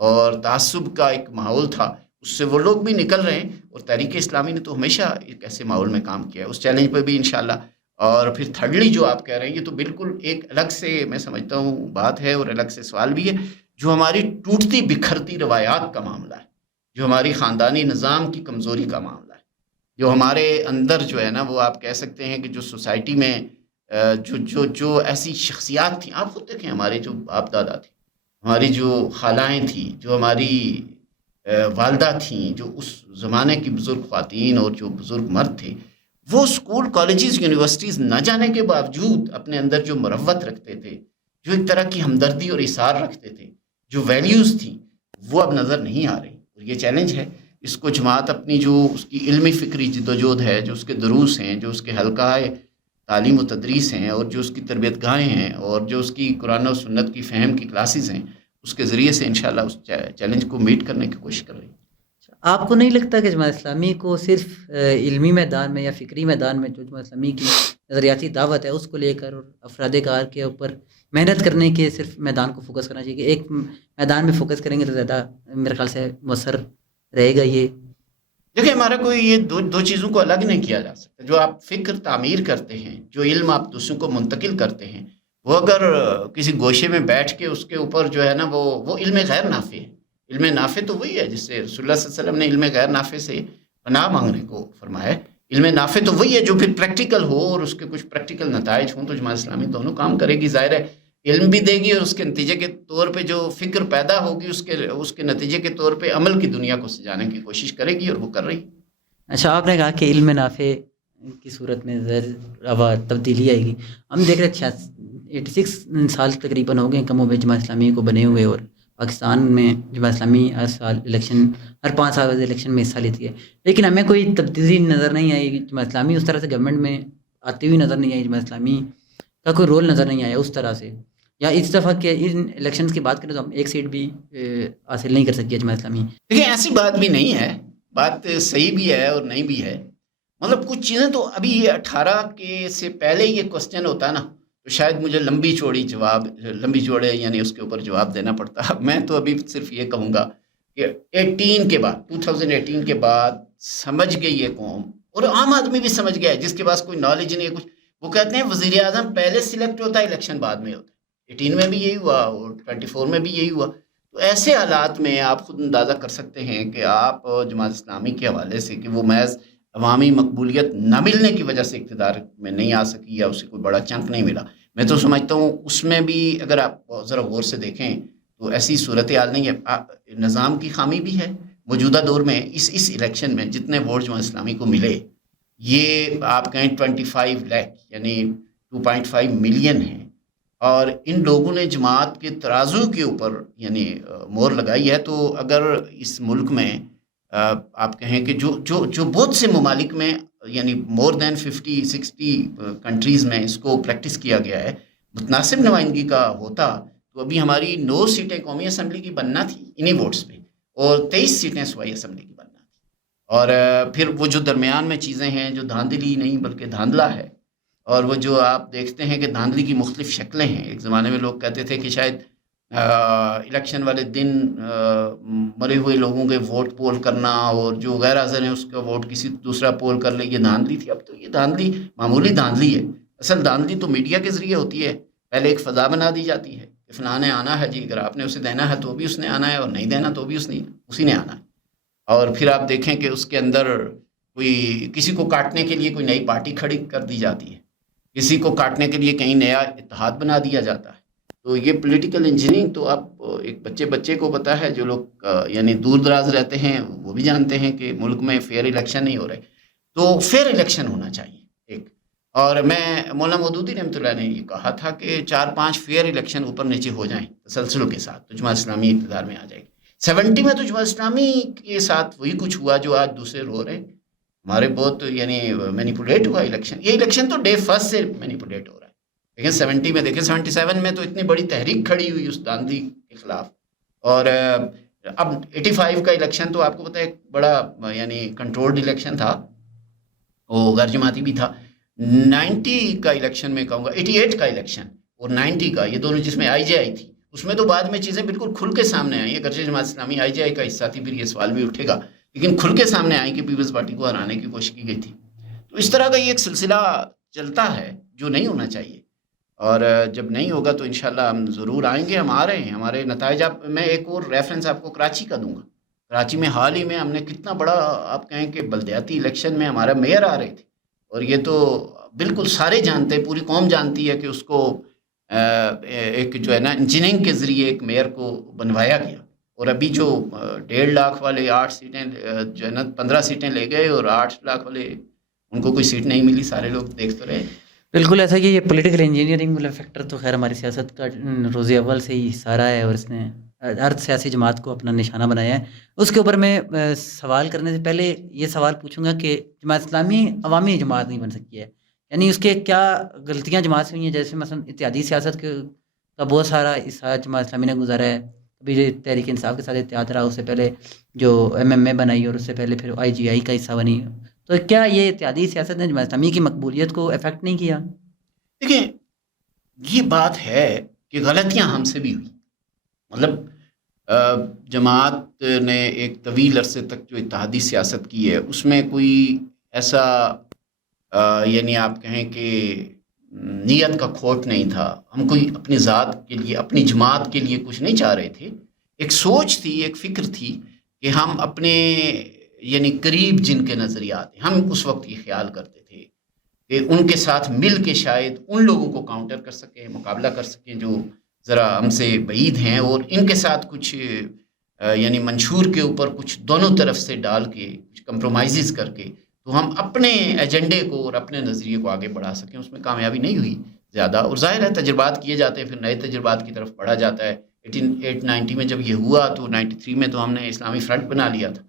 اور تعصب کا ایک ماحول تھا, اس سے وہ لوگ بھی نکل رہے ہیں. اور تحریک اسلامی نے تو ہمیشہ ایک ایسے ماحول میں کام کیا ہے. اس چیلنج پہ بھی انشاءاللہ اور پھر تھرڈلی جو آپ کہہ رہے ہیں یہ تو بالکل ایک الگ سے میں سمجھتا ہوں بات ہے اور الگ سے سوال بھی ہے، جو ہماری ٹوٹتی بکھرتی روایات کا معاملہ ہے، جو ہماری خاندانی نظام کی کمزوری کا معاملہ ہے، جو ہمارے اندر جو ہے نا وہ آپ کہہ سکتے ہیں کہ جو سوسائٹی میں جو ایسی شخصیات تھیں، آپ خود دیکھیں ہمارے جو باپ دادا تھے، ہماری جو خالائیں تھیں، جو ہماری والدہ تھیں، جو اس زمانے کی بزرگ خواتین اور جو بزرگ مرد تھے، وہ اسکول کالجز یونیورسٹیز نہ جانے کے باوجود اپنے اندر جو مروت رکھتے تھے، جو ایک طرح کی ہمدردی اور اثار رکھتے تھے، جو ویلیوز تھیں، وہ اب نظر نہیں آ رہی، اور یہ چیلنج ہے۔ اس کو جماعت اپنی جو اس کی علمی فکری جدوجہد ہے، جو اس کے دروس ہیں، جو اس کے حلقہ تعلیم و تدریس ہیں، اور جو اس کی تربیت گاہیں ہیں، اور جو اس کی قرآن و سنت کی فہم کی کلاسز ہیں، اس کے ذریعے سے انشاءاللہ اس چیلنج کو میٹ کرنے کی کوشش کر رہی ہے۔ آپ کو نہیں لگتا کہ جماعت اسلامی کو صرف علمی میدان میں یا فکری میدان میں جو جماعت اسلامی کی نظریاتی دعوت ہے اس کو لے کر اور افراد کار کے اوپر محنت کرنے کے صرف میدان کو فوکس کرنا چاہیے کہ ایک میدان میں فوکس کریں گے تو زیادہ میرے خیال سے مؤثر رہے گا؟ یہ دیکھیں ہمارا کوئی یہ دو چیزوں کو الگ نہیں کیا جا سکتا۔ جو آپ فکر تعمیر کرتے ہیں، جو علم آپ دوسروں کو منتقل کرتے ہیں، وہ اگر کسی گوشے میں بیٹھ کے اس کے اوپر جو ہے نا وہ علم غیر نافع ہے۔ علم نافع تو وہی ہے جس سے رسول اللہ صلی اللہ علیہ وسلم نے علم غیر نافع سے پناہ مانگنے کو فرمایا ہے۔ علم نافع تو وہی ہے جو پھر پریکٹیکل ہو اور اس کے کچھ پریکٹیکل نتائج ہوں، تو جماعت اسلامی دونوں کام کرے گی، ظاہر ہے علم بھی دے گی اور اس کے نتیجے کے طور پہ جو فکر پیدا ہوگی اس کے نتیجے کے طور پہ عمل کی دنیا کو سجانے کی کوشش کرے گی، اور وہ کر رہی ہے۔ اچھا، آپ نے کہا کہ علم نافع کی صورت میں تبدیلی آئے گی۔ ہم دیکھ رہے 86 سال تقریباً ہو گئے کم و بیش جماعت اسلامی کو بنے ہوئے، اور پاکستان میں جماعت اسلامی ہر سال ہر 5 سال بعد الیکشن میں حصہ لیتی ہے، لیکن ہمیں کوئی تبدیلی نظر نہیں آئی۔ جماعت اسلامی اس طرح سے گورنمنٹ میں آتی ہوئی نظر نہیں آئی، جماعت اسلامی کا کوئی رول نظر نہیں آیا اس طرح سے، یا اس دفعہ کہ ان الیکشنز کی بات کریں تو ہم ایک سیٹ بھی حاصل نہیں کر سکی جماعت اسلامی۔ دیکھیں ایسی بات بھی نہیں ہے، بات صحیح بھی ہے اور نہیں بھی ہے۔ مطلب کچھ چیزیں تو ابھی یہ 18 کے سے پہلے یہ کوسچن ہوتا نا تو شاید مجھے لمبی چوڑے یعنی اس کے اوپر جواب دینا پڑتا۔ میں تو ابھی صرف یہ کہوں گا کہ 18 کے بعد 2018 کے بعد سمجھ گئی یہ قوم، اور عام آدمی بھی سمجھ گیا ہے جس کے پاس کوئی نالج نہیں ہے کچھ۔ وہ کہتے ہیں وزیر اعظم پہلے سلیکٹ ہوتا ہے، الیکشن بعد میں ہوتا ہے۔ 18 میں بھی یہی ہوا اور 24 میں بھی یہی ہوا۔ تو ایسے حالات میں آپ خود اندازہ کر سکتے ہیں کہ آپ جماعت اسلامی کے حوالے سے کہ وہ محض عوامی مقبولیت نہ ملنے کی وجہ سے اقتدار میں نہیں آ سکی یا اسے کوئی بڑا چنک نہیں ملا، میں تو سمجھتا ہوں اس میں بھی اگر آپ ذرا غور سے دیکھیں تو ایسی صورتحال نہیں ہے۔ نظام کی خامی بھی ہے۔ موجودہ دور میں اس الیکشن میں جتنے ووٹ جماعت اسلامی کو ملے، یہ آپ کہیں 25 لاکھ یعنی 2.5 ملین ہیں، اور ان لوگوں نے جماعت کے ترازو کے اوپر یعنی مور لگائی ہے۔ تو اگر اس ملک میں آپ کہیں کہ جو بہت سے ممالک میں یعنی مور دین 50-60 کنٹریز میں اس کو پریکٹس کیا گیا ہے، متناسب نمائندگی کا ہوتا تو ابھی ہماری 9 سیٹیں قومی اسمبلی کی بننا تھی انہی ووٹس پہ، اور 23 سیٹیں صوبائی اسمبلی کی بننا تھی۔ اور پھر وہ جو درمیان میں چیزیں ہیں جو دھاندلی نہیں بلکہ دھاندلا ہے، اور وہ جو آپ دیکھتے ہیں کہ دھاندلی کی مختلف شکلیں ہیں۔ ایک زمانے میں لوگ کہتے تھے کہ شاید الیکشن والے دن مرے ہوئے لوگوں کے ووٹ پول کرنا اور جو غیر حاضر ہیں اس کا ووٹ کسی دوسرا پول کر لے، یہ دھاندلی تھی۔ اب تو یہ دھاندلی معمولی دھاندلی ہے۔ اصل دھاندلی تو میڈیا کے ذریعے ہوتی ہے۔ پہلے ایک فضا بنا دی جاتی ہے کہ فلاں نے آنا ہے جی، اگر آپ نے اسے دینا ہے تو بھی اس نے آنا ہے، اور نہیں دینا تو بھی اسی نے آنا ہے۔ اور پھر آپ دیکھیں کہ اس کے اندر کوئی کسی کو کاٹنے کے لیے کوئی نئی پارٹی کھڑی کر دی جاتی ہے، کسی کو کاٹنے کے لیے کہیں نیا اتحاد بنا دیا جاتا ہے۔ تو یہ پولیٹیکل انجینئرنگ تو آپ ایک بچے کو پتا ہے، جو لوگ یعنی دور دراز رہتے ہیں وہ بھی جانتے ہیں کہ ملک میں فیئر الیکشن نہیں ہو رہے۔ تو فیئر الیکشن ہونا چاہیے ایک، اور میں مولانا مودودی رحمۃ اللہ نے یہ کہا تھا کہ 4-5 فیئر الیکشن اوپر نیچے ہو جائیں تسلسل کے ساتھ تو جماعت اسلامی اقتدار میں آ جائے گی۔ 70 میں تو جماعت اسلامی کے ساتھ وہی کچھ ہوا جو آج دوسرے رو رہے ہیں۔ ہمارے بہت یعنی مینیپولیٹ ہوا الیکشن۔ یہ الیکشن تو ڈے فرسٹ سے مینیپولیٹ ہو رہا ہے، لیکن 70 میں دیکھیں 77 میں تو اتنی بڑی تحریک کھڑی ہوئی اس داندھی کے خلاف، اور اب 85 کا الیکشن تو آپ کو پتہ ہے بڑا یعنی کنٹرولڈ الیکشن تھا، وہ غیر جماعتی بھی تھا۔ 90 کا الیکشن میں کہوں گا، 88 کا الیکشن اور 90 کا، یہ دونوں جس میں آئی جے آئی تھی، اس میں تو بعد میں چیزیں بالکل کھل کے سامنے آئیں۔ اگرچہ جماعت اسلامی آئی جے آئی کا حصہ تھی، پھر یہ سوال بھی اٹھے گا، لیکن کھل کے سامنے آئیں کہ پیپلز پارٹی کو ہرانے کی کوشش کی گئی تھی۔ تو اس طرح کا یہ ایک سلسلہ چلتا ہے جو نہیں ہونا چاہیے، اور جب نہیں ہوگا تو انشاءاللہ ہم ضرور آئیں گے. ہم آ رہے ہیں، ہمارے نتائج میں ایک اور ریفرنس آپ کو کراچی کا دوں گا. کراچی میں حال ہی میں ہم نے کتنا بڑا، آپ کہیں کہ بلدیاتی الیکشن میں ہمارا میئر آ رہے تھے، اور یہ تو بالکل سارے جانتے ہیں، پوری قوم جانتی ہے کہ اس کو ایک جو ہے نا انجینئرنگ کے ذریعے ایک میئر کو بنوایا گیا. اور ابھی جو 1.5 لاکھ والے 8 سیٹیں جو ہے نا 15 سیٹیں لے گئے، اور 8 لاکھ والے ان کو کوئی سیٹ نہیں ملی، سارے لوگ دیکھ تو رہے. بالکل ایسا کہ یہ پولیٹیکل انجینئرنگ والا فیکٹر تو خیر ہماری سیاست کا روز اول سے ہی سارا ہے، اور اس نے ہر سیاسی جماعت کو اپنا نشانہ بنایا ہے. اس کے اوپر میں سوال کرنے سے پہلے یہ سوال پوچھوں گا کہ جماعت اسلامی عوامی جماعت نہیں بن سکی ہے، یعنی اس کے کیا غلطیاں جماعت سے ہوئی ہیں؟ جیسے مثلا اتحادی سیاست کا بہت سارا حصہ جماعت اسلامی نے گزارا ہے. ابھی جو تحریک انصاف کے ساتھ اتحاد رہا، اس سے پہلے جو MMA بنائی، اور اس سے پہلے پھر IGI کا حصہ بنی. تو کیا یہ اتحادی سیاست نے جماعت اسلامی کی مقبولیت کو افیکٹ نہیں کیا؟ دیکھیں، یہ بات ہے کہ غلطیاں ہم سے بھی ہوئی. مطلب جماعت نے ایک طویل عرصے تک جو اتحادی سیاست کی ہے، اس میں کوئی ایسا یعنی آپ کہیں کہ نیت کا کھوٹ نہیں تھا. ہم کوئی اپنی ذات کے لیے، اپنی جماعت کے لیے کچھ نہیں چاہ رہے تھے. ایک سوچ تھی، ایک فکر تھی کہ ہم اپنے یعنی قریب جن کے نظریات ہیں، ہم اس وقت یہ خیال کرتے تھے کہ ان کے ساتھ مل کے شاید ان لوگوں کو کاؤنٹر کر سکیں، مقابلہ کر سکیں جو ذرا ہم سے بعید ہیں، اور ان کے ساتھ کچھ یعنی منشور کے اوپر کچھ دونوں طرف سے ڈال کے کچھ کمپرومائزز کر کے تو ہم اپنے ایجنڈے کو اور اپنے نظریے کو آگے بڑھا سکیں. اس میں کامیابی نہیں ہوئی زیادہ، اور ظاہر ہے تجربات کیے جاتے ہیں، پھر نئے تجربات کی طرف بڑھا جاتا ہے. 1890 میں جب یہ ہوا تو 93 میں تو ہم نے اسلامی فرنٹ بنا لیا تھا،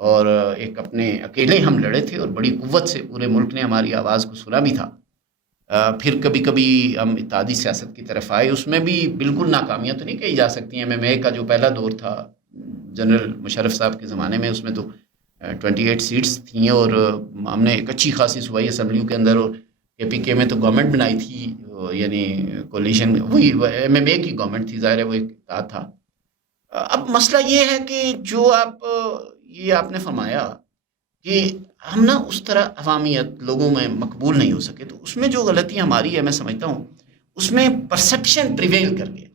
اور ایک اپنے اکیلے ہم لڑے تھے، اور بڑی قوت سے پورے ملک نے ہماری آواز کو سنا بھی تھا. پھر کبھی کبھی ہم اتحادی سیاست کی طرف آئے، اس میں بھی بالکل ناکامیاں تو نہیں کہی جا سکتی ہیں. MMA کا جو پہلا دور تھا جنرل مشرف صاحب کے زمانے میں، اس میں تو 28 سیٹس تھیں، اور ہم نے ایک اچھی خاصی صوبائی اسمبلیوں کے اندر، اور KPK میں تو گورنمنٹ بنائی تھی، یعنی کولیشن وہی MMA کی گورنمنٹ تھی، ظاہر ہے وہ ایک اتحاد تھا. اب مسئلہ یہ ہے کہ جو آپ نے فرمایا کہ ہم نا اس طرح عوامیت لوگوں میں مقبول نہیں ہو سکے، تو اس میں جو غلطی ہماری ہے، میں سمجھتا ہوں اس میں پرسیپشن پریویل کر گیا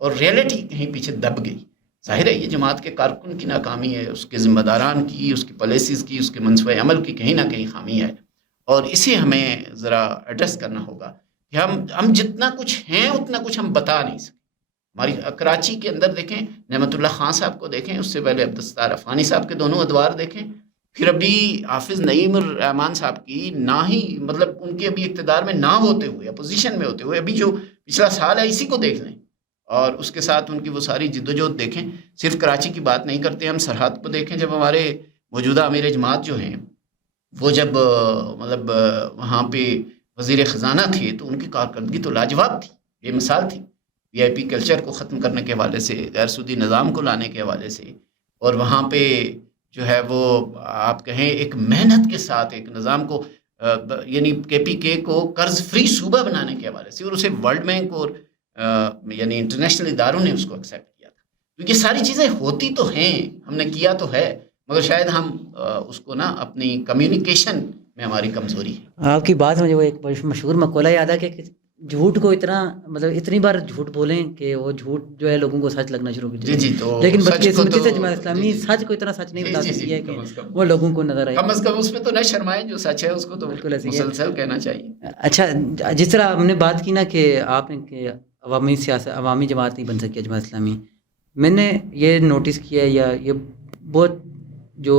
اور ریئلٹی کہیں پیچھے دب گئی. ظاہر ہے یہ جماعت کے کارکن کی ناکامی ہے، اس کے ذمہ داران کی، اس کی پالیسیز کی، اس کے منصوبہ عمل کی کہیں نہ کہیں خامی ہے، اور اسے ہمیں ذرا ایڈریس کرنا ہوگا کہ ہم جتنا کچھ ہیں اتنا کچھ ہم بتا نہیں سکتے. ہماری کراچی کے اندر دیکھیں، نعمت اللہ خان صاحب کو دیکھیں، اس سے پہلے عبدالستار افغانی صاحب کے دونوں ادوار دیکھیں، پھر ابھی حافظ نعیم الرحمان صاحب کی نہ ہی مطلب ان کے ابھی اقتدار میں نہ ہوتے ہوئے، اپوزیشن میں ہوتے ہوئے، ابھی جو پچھلا سال ہے اسی کو دیکھ لیں، اور اس کے ساتھ ان کی وہ ساری جدوجہد دیکھیں. صرف کراچی کی بات نہیں کرتے، ہم سرحد کو دیکھیں. جب ہمارے موجودہ امیر جماعت جو ہیں وہ جب مطلب وہاں پہ وزیر خزانہ تھے تو ان کی کارکردگی تو لاجواب تھی، بے مثال تھی. VIP کلچر کو ختم کرنے کے حوالے سے، غیر سودی نظام کو لانے کے حوالے سے، اور وہاں پہ جو ہے وہ آپ کہیں ایک محنت کے ساتھ ایک نظام کو یعنی KPK کو قرض فری صوبہ بنانے کے حوالے سے، اور اسے ورلڈ بینک اور یعنی انٹرنیشنل اداروں نے اس کو ایکسیپٹ کیا تھا. تو یہ ساری چیزیں ہوتی تو ہیں، ہم نے کیا تو ہے، مگر شاید ہم اس کو نا اپنی کمیونیکیشن میں ہماری کمزوری ہے. آپ کی بات مجھے وہ ایک مشہور مقولہ یاد ہے کہ جھوٹ کو اتنی بار جھوٹ بولیں کہ وہ جھوٹ جو ہے لوگوں کو سچ لگنا شروع کر جی تو لیکن سچ کو بدقسمتی تو سے جماعت اسلامی سچ کو اتنا سچ نہیں بتا سکتی ہے کہ کم از کم وہ لوگوں کو نظر آئے. کم از کم اس میں تو نہ شرمائیں، جو سچ ہے اس کو تو بالکل ایسے ہی ہے. مسلسل کہنا چاہیے. اچھا، جس طرح ہم نے بات کی نا کہ آپ نے کہ عوامی جماعت نہیں بن سکی جماعت اسلامی، میں نے یہ نوٹس کیا ہے، یا یہ بہت جو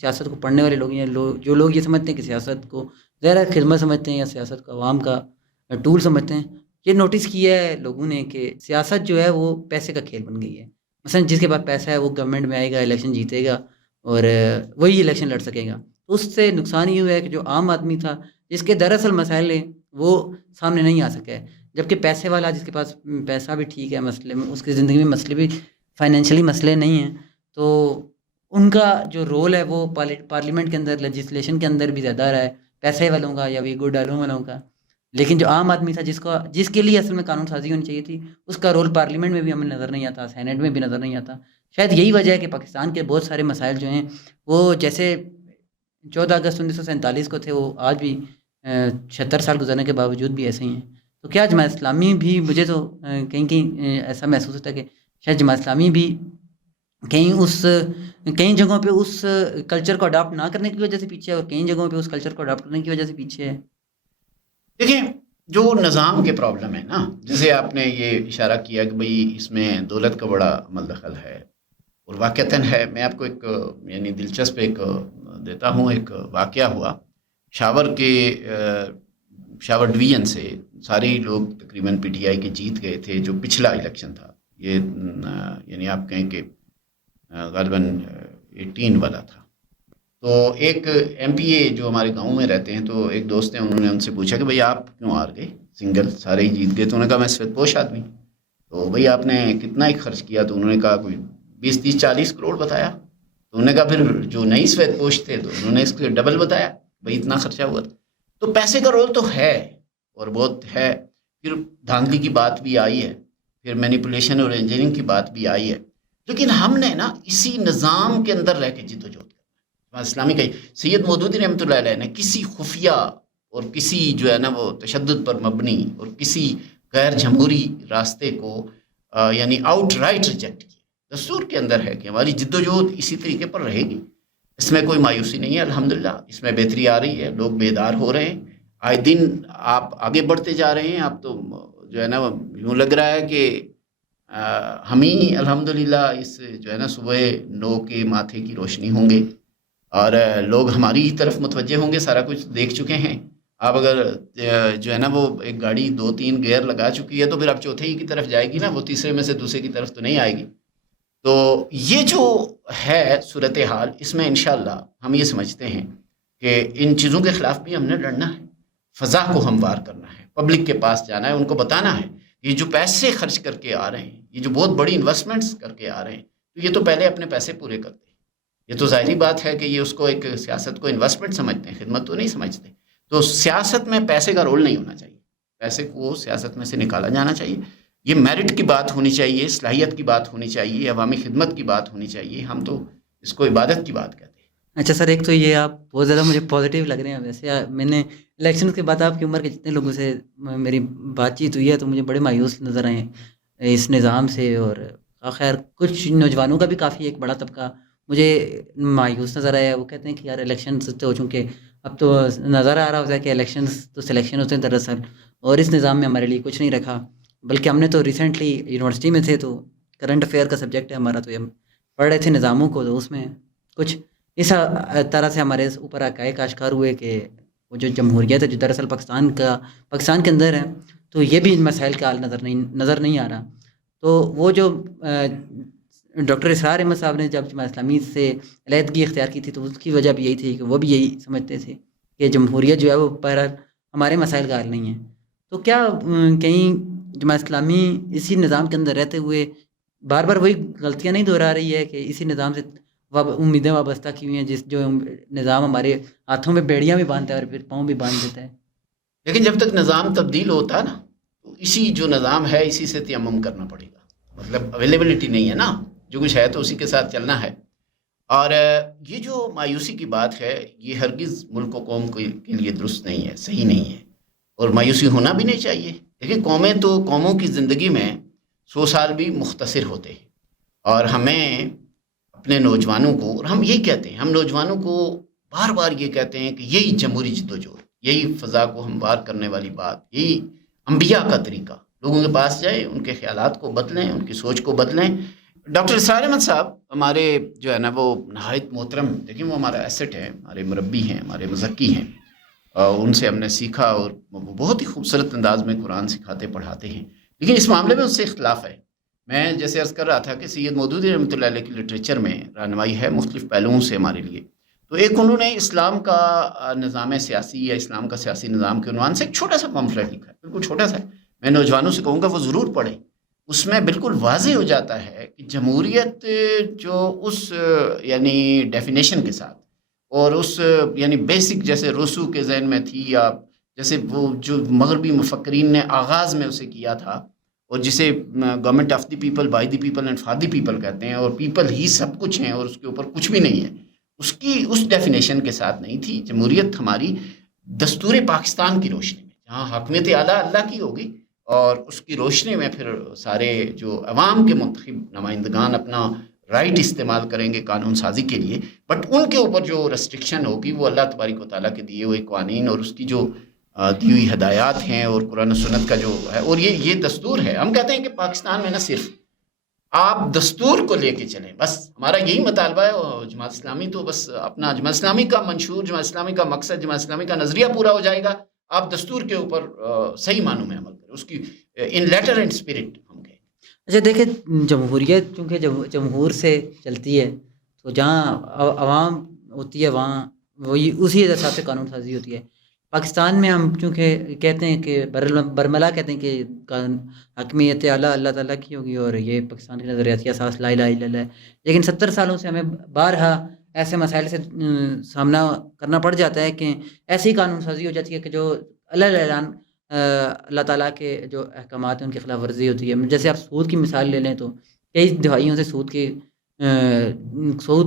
سیاست کو پڑھنے والے لوگ ہیں، جو لوگ یہ سمجھتے ہیں کہ سیاست کو ظاہر خدمت سمجھتے ہیں یا سیاست کو عوام کا ٹول سمجھتے ہیں، یہ نوٹس کیا ہے لوگوں نے کہ سیاست جو ہے وہ پیسے کا کھیل بن گئی ہے. مثلا جس کے پاس پیسہ ہے وہ گورنمنٹ میں آئے گا، الیکشن جیتے گا، اور وہی الیکشن لڑ سکے گا. تو اس سے نقصان یہ ہوا ہے کہ جو عام آدمی تھا، جس کے دراصل مسائل ہیں وہ سامنے نہیں آ سکے، جبکہ پیسے والا جس کے پاس پیسہ بھی ٹھیک ہے، مسئلے میں اس کی زندگی میں مسئلے بھی فائنینشلی مسئلے نہیں ہیں، تو ان کا جو رول ہے وہ پارلیمنٹ کے اندر لیجسلیشن کے اندر بھی زیادہ رہا ہے پیسے والوں کا یا ویگو ڈالوں والوں کا. لیکن جو عام آدمی تھا، جس کے لیے اصل میں قانون سازی ہونی چاہیے تھی، اس کا رول پارلیمنٹ میں بھی ہمیں نظر نہیں آتا، سینٹ میں بھی نظر نہیں آتا. شاید یہی وجہ ہے کہ پاکستان کے بہت سارے مسائل جو ہیں وہ جیسے 14 اگست 1947 کو تھے، وہ آج بھی 76 سال گزرنے کے باوجود بھی ایسے ہی ہیں. تو کیا جماعت اسلامی بھی، مجھے تو کہیں کہیں ایسا محسوس ہوتا ہے کہ شاید جماعت اسلامی بھی کئی جگہوں پہ اس کلچر کو اڈاپٹ نہ کرنے کی وجہ سے پیچھے ہے، اور کئی جگہوں پہ اس کلچر کو اڈاپٹ کرنے کی وجہ سے پیچھے ہے. دیکھیں جو نظام کے پرابلم ہے نا، جیسے آپ نے یہ اشارہ کیا کہ بھئی اس میں دولت کا بڑا عمل دخل ہے، اور واقعتاً ہے. میں آپ کو ایک یعنی دلچسپ ایک دیتا ہوں. ایک واقعہ ہوا شاور ڈویژن سے سارے لوگ تقریباً پی ٹی آئی کے جیت گئے تھے. جو پچھلا الیکشن تھا یہ یعنی آپ کہیں کہ غالباً 18 والا تھا. تو ایک ایم پی اے جو ہمارے گاؤں میں رہتے ہیں، تو ایک دوست ہیں، انہوں نے ان سے پوچھا کہ بھئی آپ کیوں ہار گئے، سنگل سارے ہی جیت گئے. تو انہوں نے کہا میں سفید پوش آدمی. تو بھئی آپ نے کتنا ہی خرچ کیا؟ تو انہوں نے کہا کوئی 20-30-40 کروڑ بتایا. تو انہوں نے کہا پھر جو نہیں سفید پوش تھے تو انہوں نے اس کے ڈبل بتایا، بھئی اتنا خرچہ ہوا تھا. تو پیسے کا رول تو ہے اور بہت ہے. پھر دھاندلی کی بات بھی آئی ہے، پھر مینیپولیشن اور انجینئرنگ کی بات بھی آئی ہے. لیکن ہم نے نا اسی نظام کے اندر رہ کے جد و جہد کرنا ہے. اسلامی کا سید مودودی رحمۃ اللہ علیہ نے کسی خفیہ اور کسی جو ہے نا وہ تشدد پر مبنی اور کسی غیر جمہوری راستے کو یعنی آؤٹ رائٹ ریجیکٹ کیا. دستور کے اندر ہے کہ ہماری جد و جہد اسی طریقے پر رہے گی. اس میں کوئی مایوسی نہیں ہے، الحمدللہ اس میں بہتری آ رہی ہے، لوگ بیدار ہو رہے ہیں. آئے دن آپ آگے بڑھتے جا رہے ہیں. آپ تو جو ہے نا یوں لگ رہا ہے کہ ہم ہی الحمدللہ اس جو ہے نا صبح 9 کے ماتھے کی روشنی ہوں گے، اور لوگ ہماری ہی طرف متوجہ ہوں گے. سارا کچھ دیکھ چکے ہیں. آپ اگر جو ہے نا وہ ایک گاڑی 2-3 گیئر لگا چکی ہے تو پھر آپ چوتھے ہی کی طرف جائے گی نا، وہ تیسرے میں سے دوسرے کی طرف تو نہیں آئے گی. تو یہ جو ہے صورتحال، اس میں انشاءاللہ ہم یہ سمجھتے ہیں کہ ان چیزوں کے خلاف بھی ہم نے لڑنا ہے. فضا کو ہموار کرنا ہے، پبلک کے پاس جانا ہے، ان کو بتانا ہے یہ جو پیسے خرچ کر کے آ رہے ہیں، یہ جو بہت بڑی انویسٹمنٹس کر کے آ رہے ہیں، تو یہ تو پہلے اپنے پیسے پورے کرتے ہیں. یہ تو ظاہری بات ہے کہ یہ اس کو ایک سیاست کو انویسٹمنٹ سمجھتے ہیں، خدمت تو نہیں سمجھتے. تو سیاست میں پیسے کا رول نہیں ہونا چاہیے. پیسے کو سیاست میں سے نکالا جانا چاہیے. یہ میرٹ کی بات ہونی چاہیے، صلاحیت کی بات ہونی چاہیے، عوامی خدمت کی بات ہونی چاہیے. ہم تو اس کو عبادت کی بات کہتے ہیں. اچھا سر، ایک تو یہ آپ بہت زیادہ مجھے پازیٹیو لگ رہے ہیں. ویسے میں نے الیکشن کے بعد آپ کی عمر کے جتنے لوگوں سے میری بات چیت ہوئی ہے تو مجھے بڑے مایوس نظر آئے اس نظام سے. اور خیر کچھ نوجوانوں کا بھی کافی ایک بڑا طبقہ مجھے مایوس نظر آیا. وہ کہتے ہیں کہ یار الیکشنز تو چونکہ اب تو نظر آ رہا ہوتا ہے کہ الیکشنز تو سلیکشن ہوتے ہیں دراصل، اور اس نظام میں ہمارے لیے کچھ نہیں رکھا. بلکہ ہم نے تو ریسنٹلی یونیورسٹی میں تھے تو کرنٹ افیئر کا سبجیکٹ ہے ہمارا، تو ہم پڑھ رہے تھے نظاموں کو. تو اس میں کچھ اس طرح سے ہمارے اوپر حقائق آشکار ہوئے کہ وہ جو جمہوریت ہے جو دراصل پاکستان کے اندر ہے، تو یہ بھی ان مسائل کا حل نظر نہیں آ رہا. تو وہ جو ڈاکٹر اسرار احمد صاحب نے جب جماعت اسلامی سے علیحدگی اختیار کی تھی تو اس کی وجہ بھی یہی تھی کہ وہ بھی یہی سمجھتے تھے کہ جمہوریت جو ہے وہ بہرحال ہمارے مسائل کا حل نہیں ہے. تو کیا کہیں جماعت اسلامی اسی نظام کے اندر رہتے ہوئے بار بار وہی غلطیاں نہیں دہرا رہی ہے کہ اسی نظام سے امیدیں وابستہ کی ہوئی ہیں، جو نظام ہمارے ہاتھوں میں بیڑیاں بھی باندھتا ہے اور پھر پاؤں بھی باندھ دیتا ہے؟ لیکن جب تک نظام تبدیل ہوتا ہے نا، تو اسی جو نظام ہے اسی سے تیمم کرنا پڑے گا. مطلب اویلیبلٹی نہیں ہے نا، جو کچھ ہے تو اسی کے ساتھ چلنا ہے. اور یہ جو مایوسی کی بات ہے یہ ہرگز ملک و قوم کے لیے درست نہیں ہے، صحیح نہیں ہے، اور مایوسی ہونا بھی نہیں چاہیے. دیکھیں قوموں کی زندگی میں 100 سال بھی مختصر ہوتے ہیں، اور ہمیں اپنے نوجوانوں کو، اور ہم یہی کہتے ہیں، ہم نوجوانوں کو بار بار یہ کہتے ہیں کہ یہی جمہوری جد و جہد، یہی فضا کو ہموار کرنے والی بات، یہی انبیاء کا طریقہ. لوگوں کے پاس جائیں، ان کے خیالات کو بدلیں، ان کی سوچ کو بدلیں. ڈاکٹر اسرار احمد صاحب ہمارے جو ہے نا وہ نہایت محترم، دیکھیں وہ ہمارا ایسٹ ہے، ہمارے مربی ہیں، ہمارے مزکی ہیں. ان سے ہم نے سیکھا، اور وہ بہت ہی خوبصورت انداز میں قرآن سکھاتے پڑھاتے ہیں. لیکن اس معاملے میں اس سے اختلاف ہے. میں جیسے عرض کر رہا تھا کہ سید مودودی رحمۃ اللہ علیہ کی لٹریچر میں رہنمائی ہے مختلف پہلوؤں سے ہمارے لیے. تو ایک انہوں نے اسلام کا نظام سیاسی یا اسلام کا سیاسی نظام کے عنوان سے ایک چھوٹا سا پمفلٹ لکھا ہے، بالکل چھوٹا سا ہے. میں نوجوانوں سے کہوں گا وہ ضرور پڑھیں. اس میں بالکل واضح ہو جاتا ہے کہ جمہوریت جو اس یعنی ڈیفینیشن کے ساتھ اور اس یعنی بیسک جیسے روسو کے ذہن میں تھی، یا جیسے وہ جو مغربی مفکرین نے آغاز میں اسے کیا تھا، اور جسے government of the people, by the people and for the people کہتے ہیں، اور پیپل ہی سب کچھ ہیں اور اس کے اوپر کچھ بھی نہیں ہے، اس ڈیفینیشن کے ساتھ نہیں تھی. جمہوریت ہماری دستور پاکستان کی روشنی میں، جہاں حاکمیت اعلیٰ اللہ کی ہوگی اور اس کی روشنی میں پھر سارے جو عوام کے منتخب نمائندگان اپنا رائٹ استعمال کریں گے قانون سازی کے لیے، بٹ ان کے اوپر جو ریسٹرکشن ہوگی وہ اللہ تبارک و تعالیٰ کے دیے ہوئے قوانین اور اس کی جو دی ہوئی ہدایات ہیں اور قرآن و سنت کا جو ہے، اور یہ دستور ہے. ہم کہتے ہیں کہ پاکستان میں نہ صرف آپ دستور کو لے کے چلیں، بس ہمارا یہی مطالبہ ہے. اور جماعت اسلامی تو بس اپنا جماعت اسلامی کا منشور، جماعت اسلامی کا مقصد، جماعت اسلامی کا نظریہ پورا ہو جائے گا آپ دستور کے اوپر صحیح معنوں میں عمل کریں، اس کی ان لیٹر اینڈ اسپرٹ ہم کہیں. اچھا دیکھیں، جمہوریت چونکہ جمہور سے چلتی ہے، تو جہاں عوام ہوتی ہے وہاں وہی اسی حساب سے قانون سازی ہوتی ہے. پاکستان میں ہم چونکہ کہتے ہیں کہ برملا کہتے ہیں کہ حاکمیت اعلیٰ اللہ تعالیٰ کی ہوگی اور یہ پاکستان کی نظریاتی اساس لا الہ الا اللہ ہے، لیکن 70 سالوں سے ہمیں بارہا ایسے مسائل سے سامنا کرنا پڑ جاتا ہے کہ ایسی قانون سازی ہو جاتی ہے کہ جو اعلان اللہ تعالیٰ کے جو احکامات ہیں ان کی خلاف ورزی ہوتی ہے. جیسے آپ سود کی مثال لے لیں تو کئی دہائیوں سے سود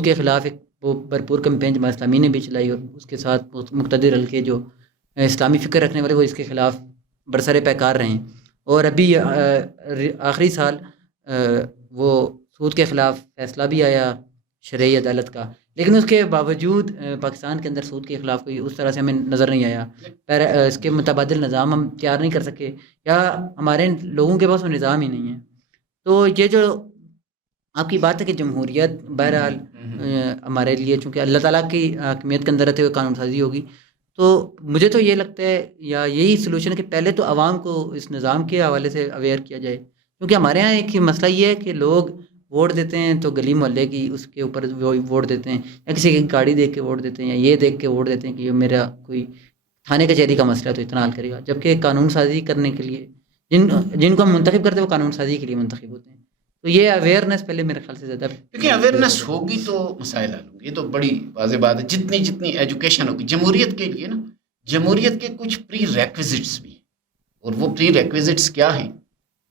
کے خلاف ایک وہ بھرپور کمپین جماعت اسلامی نے بھی چلائی، اور اس کے ساتھ مقتدر حلقے جو اسلامی فکر رکھنے والے وہ اس کے خلاف برسر پیکار رہے ہیں. اور ابھی آخری سال وہ سود کے خلاف فیصلہ بھی آیا شرعی عدالت کا، لیکن اس کے باوجود پاکستان کے اندر سود کے خلاف کوئی اس طرح سے ہمیں نظر نہیں آیا. اس کے متبادل نظام ہم تیار نہیں کر سکے، یا ہمارے لوگوں کے پاس وہ نظام ہی نہیں ہے. تو یہ جو آپ کی بات ہے کہ جمہوریت بہرحال ہمارے لیے چونکہ اللہ تعالیٰ کی حاکمیت کے اندر رہتے ہوئے قانون سازی ہوگی، تو مجھے تو یہ لگتا ہے یا یہی سلوشن ہے کہ پہلے تو عوام کو اس نظام کے حوالے سے اویئر کیا جائے. کیونکہ ہمارے ہاں ایک مسئلہ یہ ہے کہ لوگ ووٹ دیتے ہیں تو گلی محلے کی اس کے اوپر ووٹ دیتے ہیں، یا کسی کی گاڑی دیکھ کے ووٹ دیتے ہیں، یا یہ دیکھ کے ووٹ دیتے ہیں کہ یہ میرا کوئی تھانے کچہری کا مسئلہ ہے تو اتنا حل کرے گا. جبکہ قانون سازی کرنے کے لیے جن کو ہم منتخب کرتے ہیں وہ قانون سازی کے لیے منتخب ہوتے ہیں. تو یہ اویئرنیس پہلے میرے خیال سے زیادہ، کیونکہ اویئرنیس ہوگی تو مسائل حل ہوں گے. یہ تو بڑی واضح بات ہے. جتنی ایجوکیشن ہوگی جمہوریت کے لیے نا، جمہوریت کے کچھ پری ریکویزٹس بھی ہیں، اور وہ پری ریکویزٹس کیا ہیں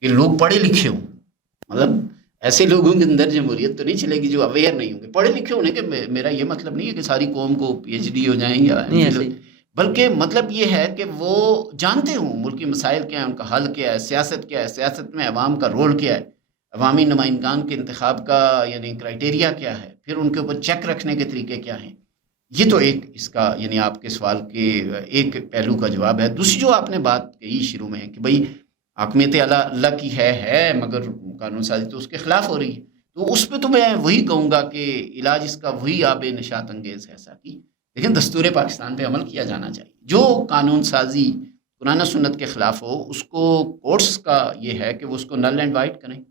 کہ لوگ پڑھے لکھے ہوں. مطلب ایسے لوگوں کے اندر جمہوریت تو نہیں چلے گی جو اویئر نہیں ہوں گے. پڑھے لکھے ہونے کے میرا یہ مطلب نہیں ہے کہ ساری قوم کو پی ایچ ڈی ہو جائیں یا بلکہ مطلب یہ ہے کہ وہ جانتے ہوں ملکی مسائل کیا ہیں، ان کا حل کیا ہے، سیاست کیا ہے، سیاست میں عوام کا رول کیا ہے، عوامی نمائندگان کے انتخاب کا یعنی کرائٹیریا کیا ہے، پھر ان کے اوپر چیک رکھنے کے طریقے کیا ہیں. یہ تو ایک اس کا یعنی آپ کے سوال کے ایک پہلو کا جواب ہے. دوسری جو آپ نے بات کہی شروع میں کہ بھائی حاکمیت اللہ کی ہے مگر قانون سازی تو اس کے خلاف ہو رہی ہے، تو اس پہ تو میں وہی کہوں گا کہ علاج اس کا وہی آب نشاط انگیز ہے ایسا کی، لیکن دستور پاکستان پہ عمل کیا جانا چاہیے. جو قانون سازی قرآن و سنت کے خلاف ہو اس کو کورٹس کا یہ ہے کہ وہ اس کو نل اینڈ وائٹ کریں،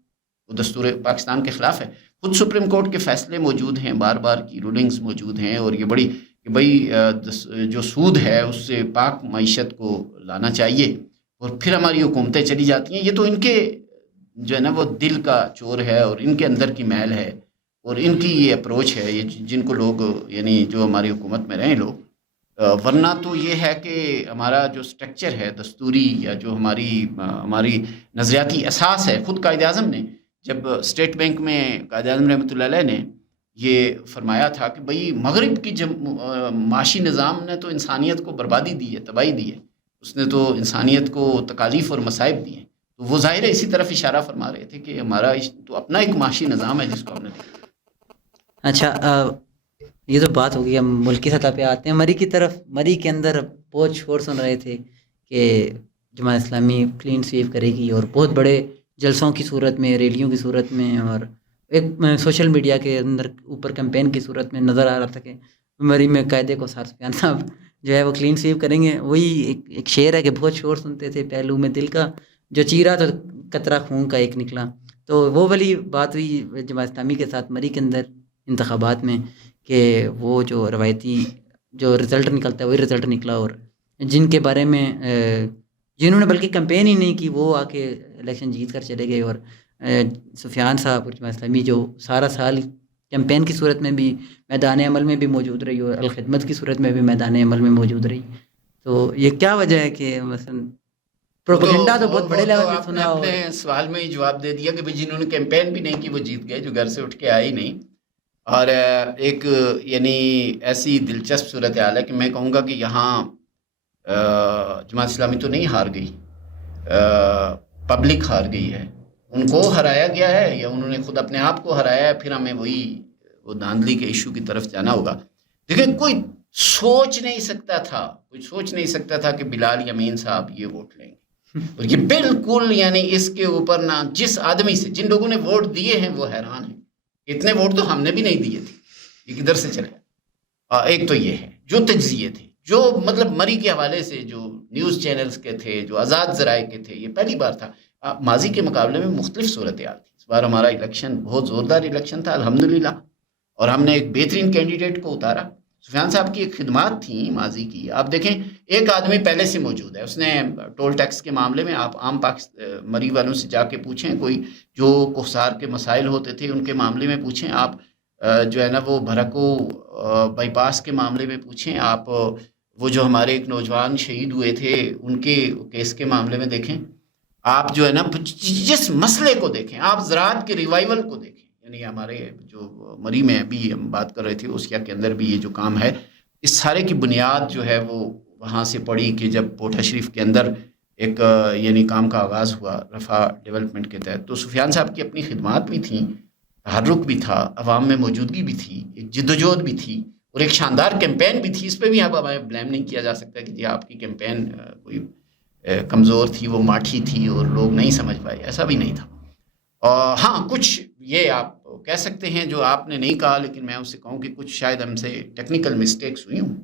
وہ دستور پاکستان کے خلاف ہے. خود سپریم کورٹ کے فیصلے موجود ہیں، بار بار کی رولنگز موجود ہیں، اور یہ بڑی کہ بھائی جو سود ہے اس سے پاک معیشت کو لانا چاہیے، اور پھر ہماری حکومتیں چلی جاتی ہیں. یہ تو ان کے جو ہے نا وہ دل کا چور ہے اور ان کے اندر کی میل ہے اور ان کی یہ اپروچ ہے، یہ جن کو لوگ یعنی جو ہماری حکومت میں رہیں لوگ. ورنہ تو یہ ہے کہ ہمارا جو سٹرکچر ہے دستوری یا جو ہماری نظریاتی اساس ہے، خود قائد اعظم نے جب اسٹیٹ بینک میں قائد اعظم رحمۃ اللہ علیہ نے یہ فرمایا تھا کہ بھئی مغرب کی معاشی نظام نے تو انسانیت کو بربادی دی ہے، تباہی دی ہے، اس نے تو انسانیت کو تکالیف اور مصائب دی ہیں. تو وہ ظاہر ہے اسی طرف اشارہ فرما رہے تھے کہ ہمارا تو اپنا ایک معاشی نظام ہے جس کو ہم نے دیکھا. اچھا یہ تو بات ہوگی، ہم ملکی سطح پہ آتے ہیں. مری کی طرف، مری کے اندر بہت شور سن رہے تھے کہ جماعت اسلامی کلین سویپ کرے گی، اور بہت بڑے جلسوں کی صورت میں، ریلیوں کی صورت میں، اور ایک سوشل میڈیا کے اندر اوپر کیمپین کی صورت میں نظر آ رہا تھا کہ مری میں قائد کو سار سفیان صاحب جو ہے وہ کلین سویپ کریں گے. وہی ایک شعر ہے کہ بہت شور سنتے تھے پہلو میں دل کا، جو چیرا تو قطرہ خون کا ایک نکلا. تو وہ والی بات ہوئی جماعت اسلامی کے ساتھ مری کے اندر انتخابات میں کہ وہ جو روایتی جو رزلٹ نکلتا ہے وہی رزلٹ نکلا، اور جن کے بارے میں جنہوں نے بلکہ کمپین ہی نہیں کی وہ آ کے الیکشن جیت کر چلے گئے. اور سفیان صاحب اور جماعت اسلامی جو سارا سال کیمپین کی صورت میں بھی میدان عمل میں بھی موجود رہی اور الخدمت کی صورت میں بھی میدان عمل میں موجود رہی. تو یہ کیا وجہ ہے کہ مثلا پروپیگنڈا تو بہت بڑے لیول پہ سنا. اپنے سوال میں ہی جواب دے دیا کہ جنہوں نے کیمپین بھی نہیں کی وہ جیت گئے، جو گھر سے اٹھ کے آئے ہی نہیں. اور ایک یعنی ایسی دلچسپ صورتحال ہے کہ میں کہوں گا کہ یہاں جماعت اسلامی تو نہیں ہار گئی، پبلک ہار گئی ہے، ان کو ہرایا گیا ہے یا انہوں نے خود اپنے آپ کو ہرایا ہے، پھر ہمیں وہ دھاندلی کے ایشو کی طرف جانا ہوگا۔ دیکھیں کوئی سوچ نہیں سکتا تھا کہ بلال یمین صاحب یہ ووٹ لیں گے، اور یہ بالکل یعنی اس کے اوپر نہ جس آدمی سے جن لوگوں نے ووٹ دیے ہیں وہ حیران ہیں، اتنے ووٹ تو ہم نے بھی نہیں دیے تھے، یہ کدھر سے چلے۔ ایک تو یہ ہے جو تجزیے تھے، جو مطلب مری کے حوالے سے جو نیوز چینلز کے تھے، جو آزاد ذرائع کے تھے، یہ پہلی بار تھا۔ ماضی کے مقابلے میں مختلف صورتحال تھی، اس بار ہمارا الیکشن بہت زوردار الیکشن تھا الحمدللہ، اور ہم نے ایک بہترین کینڈیڈیٹ کو اتارا۔ سفیان صاحب کی ایک خدمات تھیں ماضی کی، آپ دیکھیں ایک آدمی پہلے سے موجود ہے، اس نے ٹول ٹیکس کے معاملے میں آپ عام مری والوں سے جا کے پوچھیں، کوئی جو کوہسار کے مسائل ہوتے تھے ان کے معاملے میں پوچھیں، آپ جو ہے نا وہ بھرکو بائی پاس کے معاملے میں پوچھیں، آپ وہ جو ہمارے ایک نوجوان شہید ہوئے تھے ان کے کیس کے معاملے میں دیکھیں، آپ جو ہے نا جس مسئلے کو دیکھیں، آپ زراعت کے ریوائول کو دیکھیں، یعنی ہمارے جو مری میں ابھی ہم بات کر رہے تھے اسیا کے اندر بھی یہ جو کام ہے، اس سارے کی بنیاد جو ہے وہ وہاں سے پڑی کہ جب پوٹھا شریف کے اندر ایک یعنی کام کا آغاز ہوا رفah ڈیولپمنٹ کے تحت، تو سفیان صاحب کی اپنی خدمات بھی تھیں، تحرک بھی تھا، عوام میں موجودگی بھی تھی، ایک جدوجہد بھی تھی، اور ایک شاندار کیمپین بھی تھی۔ اس پہ بھی اب ہمیں بلیم نہیں کیا جا سکتا کہ جی آپ کی کیمپین کوئی کمزور تھی، وہ ماٹھی تھی اور لوگ نہیں سمجھ پائے، ایسا بھی نہیں تھا۔ اور ہاں کچھ یہ آپ کہہ سکتے ہیں جو آپ نے نہیں کہا، لیکن میں اس سے کہوں کہ کچھ شاید ہم سے ٹیکنیکل مسٹیکس ہوئی ہوں،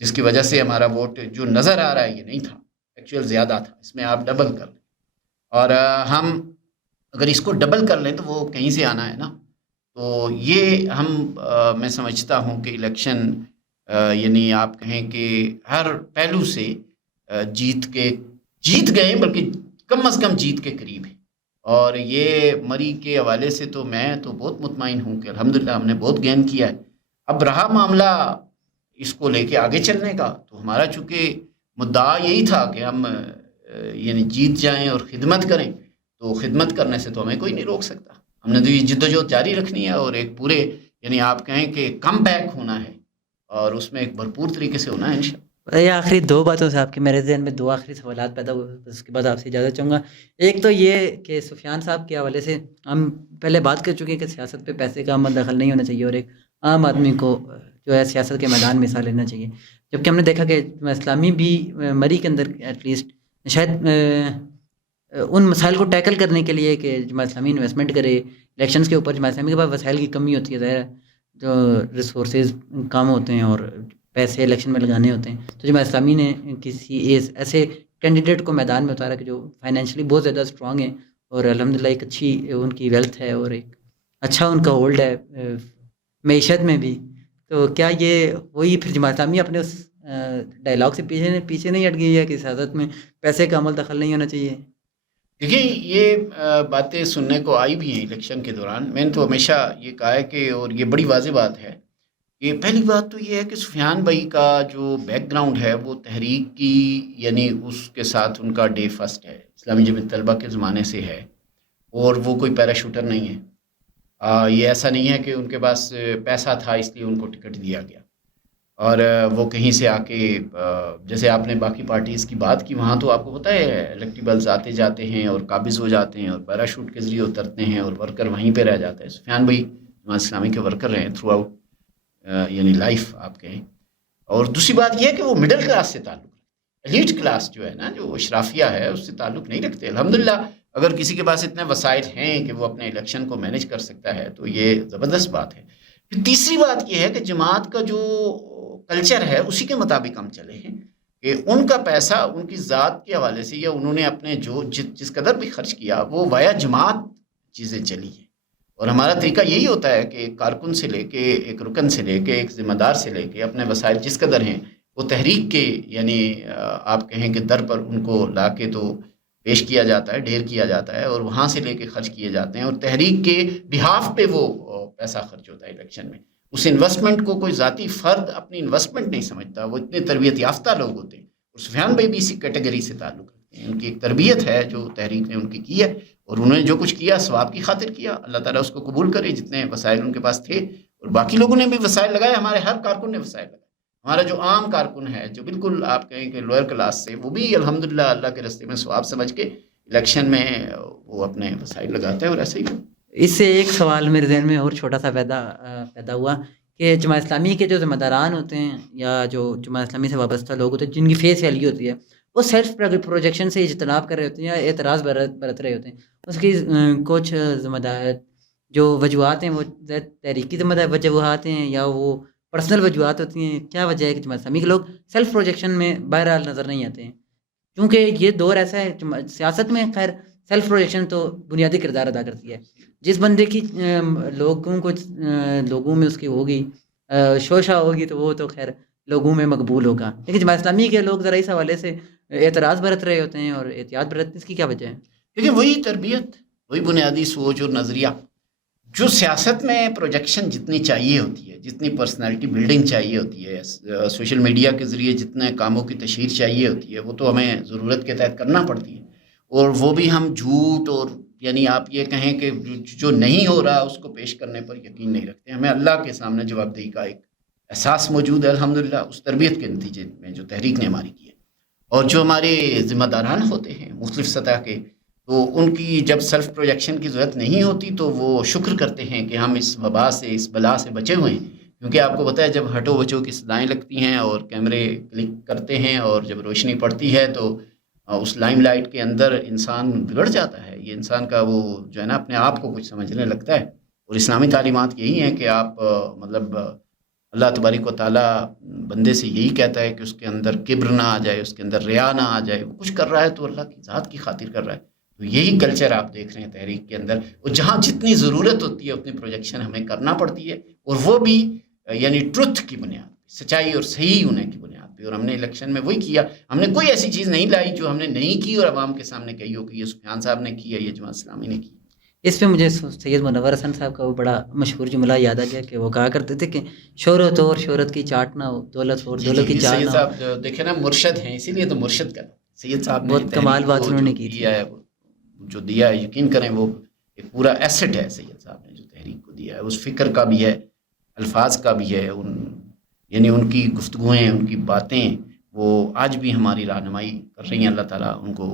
جس کی وجہ سے ہمارا ووٹ جو نظر آ رہا ہے یہ نہیں تھا، ایکچوئل زیادہ تھا، اس میں آپ ڈبل کر لیں، اور ہم اگر اس کو ڈبل کر لیں تو وہ کہیں سے آنا ہے نا، تو یہ میں سمجھتا ہوں کہ الیکشن یعنی آپ کہیں کہ ہر پہلو سے جیت گئے، بلکہ کم از کم جیت کے قریب ہے، اور یہ مری کے حوالے سے تو میں تو بہت مطمئن ہوں کہ الحمدللہ ہم نے بہت گین کیا ہے۔ اب رہا معاملہ اس کو لے کے آگے چلنے کا، تو ہمارا چونکہ مدعا یہی تھا کہ ہم یعنی جیت جائیں اور خدمت کریں، تو خدمت کرنے سے تو ہمیں کوئی نہیں روک سکتا، ہم نے تو یہ جدوجہد جاری رکھنی ہے، اور ایک پورے یعنی آپ کہیں کہ کم بیک ہونا ہے، اور اس میں ایک بھرپور طریقے سے ہونا ہے انشاءاللہ۔ یہ آخری دو باتوں سے آپ کے میرے ذہن میں دو آخری سوالات پیدا ہوئے، اس کے بعد آپ سے اجازت چاہوں گا۔ ایک تو یہ کہ سفیان صاحب کے حوالے سے ہم پہلے بات کر چکے ہیں کہ سیاست پہ پیسے کا عمل دخل نہیں ہونا چاہیے، اور ایک عام آدمی کو جو ہے سیاست کے میدان میں حصہ لینا چاہیے، جبکہ ہم نے دیکھا کہ اسلامی بھی مری کے اندر ایٹ لیسٹ شاید ان مسائل کو ٹیکل کرنے کے لیے کہ جماعت اسلامی انویسٹمنٹ کرے الیکشنز کے اوپر، جماعت اسلامی کے پاس وسائل کی کمی ہوتی ہے، ظاہر ہے جو ریسورسز کم ہوتے ہیں اور پیسے الیکشن میں لگانے ہوتے ہیں، تو جماعت اسلامی نے کسی ایسے کینڈیڈیٹ کو میدان میں اتارا کہ جو فائنینشلی بہت زیادہ اسٹرانگ ہیں، اور الحمدللہ ایک اچھی ان کی ویلتھ ہے اور ایک اچھا ان کا ہولڈ ہے معیشت میں بھی۔ تو کیا یہ وہی پھر جماعت اسلامی اپنے اس ڈائلاگ سے پیچھے نہیں ہٹ گئی ہے کہ سیاست میں پیسے کا عمل دخل نہیں ہونا چاہیے؟ دیکھیں یہ باتیں سننے کو آئی بھی ہیں الیکشن کے دوران، میں نے تو ہمیشہ یہ کہا ہے کہ، اور یہ بڑی واضح بات ہے کہ پہلی بات تو یہ ہے کہ سفیان بھائی کا جو بیک گراؤنڈ ہے وہ تحریک کی یعنی اس کے ساتھ ان کا ڈے فرسٹ ہے، اسلامی جمعیت طلبہ کے زمانے سے ہے، اور وہ کوئی پیراشوٹر نہیں ہے۔ یہ ایسا نہیں ہے کہ ان کے پاس پیسہ تھا اس لیے ان کو ٹکٹ دیا گیا، اور وہ کہیں سے آ کے جیسے آپ نے باقی پارٹیز کی بات کی، وہاں تو آپ کو پتہ ہے الیکٹیبلز آتے جاتے ہیں اور قابض ہو جاتے ہیں اور پیراشوٹ کے ذریعے اترتے ہیں اور ورکر وہیں پہ رہ جاتا ہے۔ سفیان بھائی جماعت اسلامی کے ورکر رہے ہیں تھرو آؤٹ یعنی لائف آپ کہیں، اور دوسری بات یہ ہے کہ وہ مڈل کلاس سے تعلق رکھتے، ایلیٹ کلاس جو ہے نا، جو اشرافیہ ہے اس سے تعلق نہیں رکھتے۔ الحمدللہ اگر کسی کے پاس اتنے وسائل ہیں کہ وہ اپنے الیکشن کو مینیج کر سکتا ہے تو یہ زبردست بات ہے۔ پھر تیسری بات یہ ہے کہ جماعت کا جو کلچر ہے اسی کے مطابق ہم چلے ہیں کہ ان کا پیسہ ان کی ذات کے حوالے سے یا انہوں نے اپنے جو جس قدر بھی خرچ کیا وہ وایا جماعت چیزیں چلی ہیں، اور ہمارا طریقہ یہی ہوتا ہے کہ ایک کارکن سے لے کے ایک رکن سے لے کے ایک ذمہ دار سے لے کے اپنے وسائل جس قدر ہیں وہ تحریک کے یعنی آپ کہیں کہ در پر ان کو لا کے تو پیش کیا جاتا ہے، ڈھیر کیا جاتا ہے، اور وہاں سے لے کے خرچ کیے جاتے ہیں، اور تحریک کے بہاف پہ وہ پیسہ خرچ ہوتا ہے الیکشن میں۔ اس انویسٹمنٹ کو کوئی ذاتی فرد اپنی انویسٹمنٹ نہیں سمجھتا، وہ اتنے تربیت یافتہ لوگ ہوتے ہیں، اور سفیان بھائی بھی اسی کیٹیگری سے تعلق رکھتے ہیں۔ ان کی ایک تربیت ہے جو تحریک نے ان کی ہے، اور انہوں نے جو کچھ کیا ثواب کی خاطر کیا، اللہ تعالیٰ اس کو قبول کرے۔ جتنے وسائل ان کے پاس تھے اور باقی لوگوں نے بھی وسائل لگائے، ہمارے ہر کارکن نے وسائل لگائے، ہمارا جو عام کارکن ہے جو بالکل آپ کہیں کہ لوئر کلاس سے، وہ بھی الحمدللہ اللہ کے راستے میں ثواب سمجھ کے الیکشن میں وہ اپنے وسائل لگاتے ہیں، اور ایسے ہی اس سے ایک سوال میرے ذہن میں اور چھوٹا سا پیدا ہوا کہ جماعت اسلامی کے جو ذمہ داران ہوتے ہیں یا جو جماعت اسلامی سے وابستہ لوگ ہوتے ہیں جن کی فیس ویلیو ہوتی ہے، وہ سیلف پروجیکشن سے اجتناب کر رہے ہوتے ہیں یا اعتراض برت رہے ہوتے ہیں. اس کی کچھ ذمہ دار جو وجوہات ہیں وہ تحریکی ذمہ دار وجوہات ہیں یا وہ پرسنل وجوہات ہوتی ہیں؟ کیا وجہ ہے کہ جماعت اسلامی کے لوگ سیلف پروجیکشن میں بہرحال نظر نہیں آتے ہیں؟ کیونکہ یہ دور ایسا ہے سیاست میں، خیر سیلف پروجیکشن تو بنیادی کردار ادا کرتی ہے. جس بندے کی لوگوں میں اس کی ہوگی شوشہ ہوگی تو وہ تو خیر لوگوں میں مقبول ہوگا. لیکن جماعت اسلامی کے لوگ ذرا اس حوالے سے اعتراض برت رہے ہوتے ہیں اور احتیاط برتتے، اس کی کیا وجہ ہے؟ لیکن وہی تربیت، وہی بنیادی سوچ اور نظریہ جو سیاست میں پروجیکشن جتنی چاہیے ہوتی ہے، جتنی پرسنالٹی بلڈنگ چاہیے ہوتی ہے، سوشل میڈیا کے ذریعے جتنے کاموں کی تشہیر چاہیے ہوتی ہے، وہ تو ہمیں ضرورت کے تحت کرنا پڑتی ہے. اور وہ بھی ہم جھوٹ اور یعنی آپ یہ کہیں کہ جو نہیں ہو رہا اس کو پیش کرنے پر یقین نہیں رکھتے. ہمیں اللہ کے سامنے جواب دہی کا ایک احساس موجود ہے الحمدللہ، اس تربیت کے نتیجے میں جو تحریک نے ہماری کی ہے. اور جو ہمارے ذمہ داران ہوتے ہیں مختلف سطح کے، تو ان کی جب سیلف پروجیکشن کی ضرورت نہیں ہوتی تو وہ شکر کرتے ہیں کہ ہم اس وبا سے، اس بلا سے بچے ہوئے ہیں. کیونکہ آپ کو پتہ ہے جب ہٹو بچو کی صدائیں لگتی ہیں اور کیمرے کلک کرتے ہیں اور جب روشنی پڑتی ہے تو اس لائم لائٹ کے اندر انسان بگڑ جاتا ہے. یہ انسان کا وہ جو ہے نا اپنے آپ کو کچھ سمجھنے لگتا ہے. اور اسلامی تعلیمات یہی ہیں کہ آپ مطلب اللہ تبارک و تعالیٰ بندے سے یہی کہتا ہے کہ اس کے اندر کبر نہ آ جائے، اس کے اندر ریا نہ آ جائے. وہ کچھ کر رہا ہے تو اللہ کی ذات کی خاطر کر رہا ہے. تو یہی کلچر آپ دیکھ رہے ہیں تحریک کے اندر. اور جہاں جتنی ضرورت ہوتی ہے اپنی پروجیکشن ہمیں کرنا پڑتی ہے، اور وہ بھی یعنی ٹروتھ کی بنیاد پہ، سچائی اور صحیح ہونے کی بنیاد پہ. اور ہم نے الیکشن میں وہی کیا. ہم نے کوئی ایسی چیز نہیں لائی جو ہم نے نہیں کی اور عوام کے سامنے کہی ہو کہ یہ سفیان صاحب نے کی ہے، یہ جماعت اسلامی نے کی. اس پہ مجھے سید منور حسن صاحب کا وہ بڑا مشہور جملہ یاد آ گیا کہ وہ کہا کرتے تھے کہ شہرت ہو اور شہرت کی چاٹ نہ ہو، دولت ہو اور دولت کی چاٹ نہ ہو. سید صاحب دیکھیں نا مرشد ہیں، اسی لیے تو مرشد کا سید صاحب نے بہت کمال بات انہوں نے کی تھی. جو دیا ہے یقین کریں وہ ایک پورا ایسٹ ہے سید صاحب نے جو تحریک کو دیا ہے. اس فکر کا بھی ہے، الفاظ کا بھی ہے، یعنی ان کی گفتگویں، ان کی باتیں وہ آج بھی ہماری رہنمائی کر رہی ہیں. اللہ تعالیٰ ان کو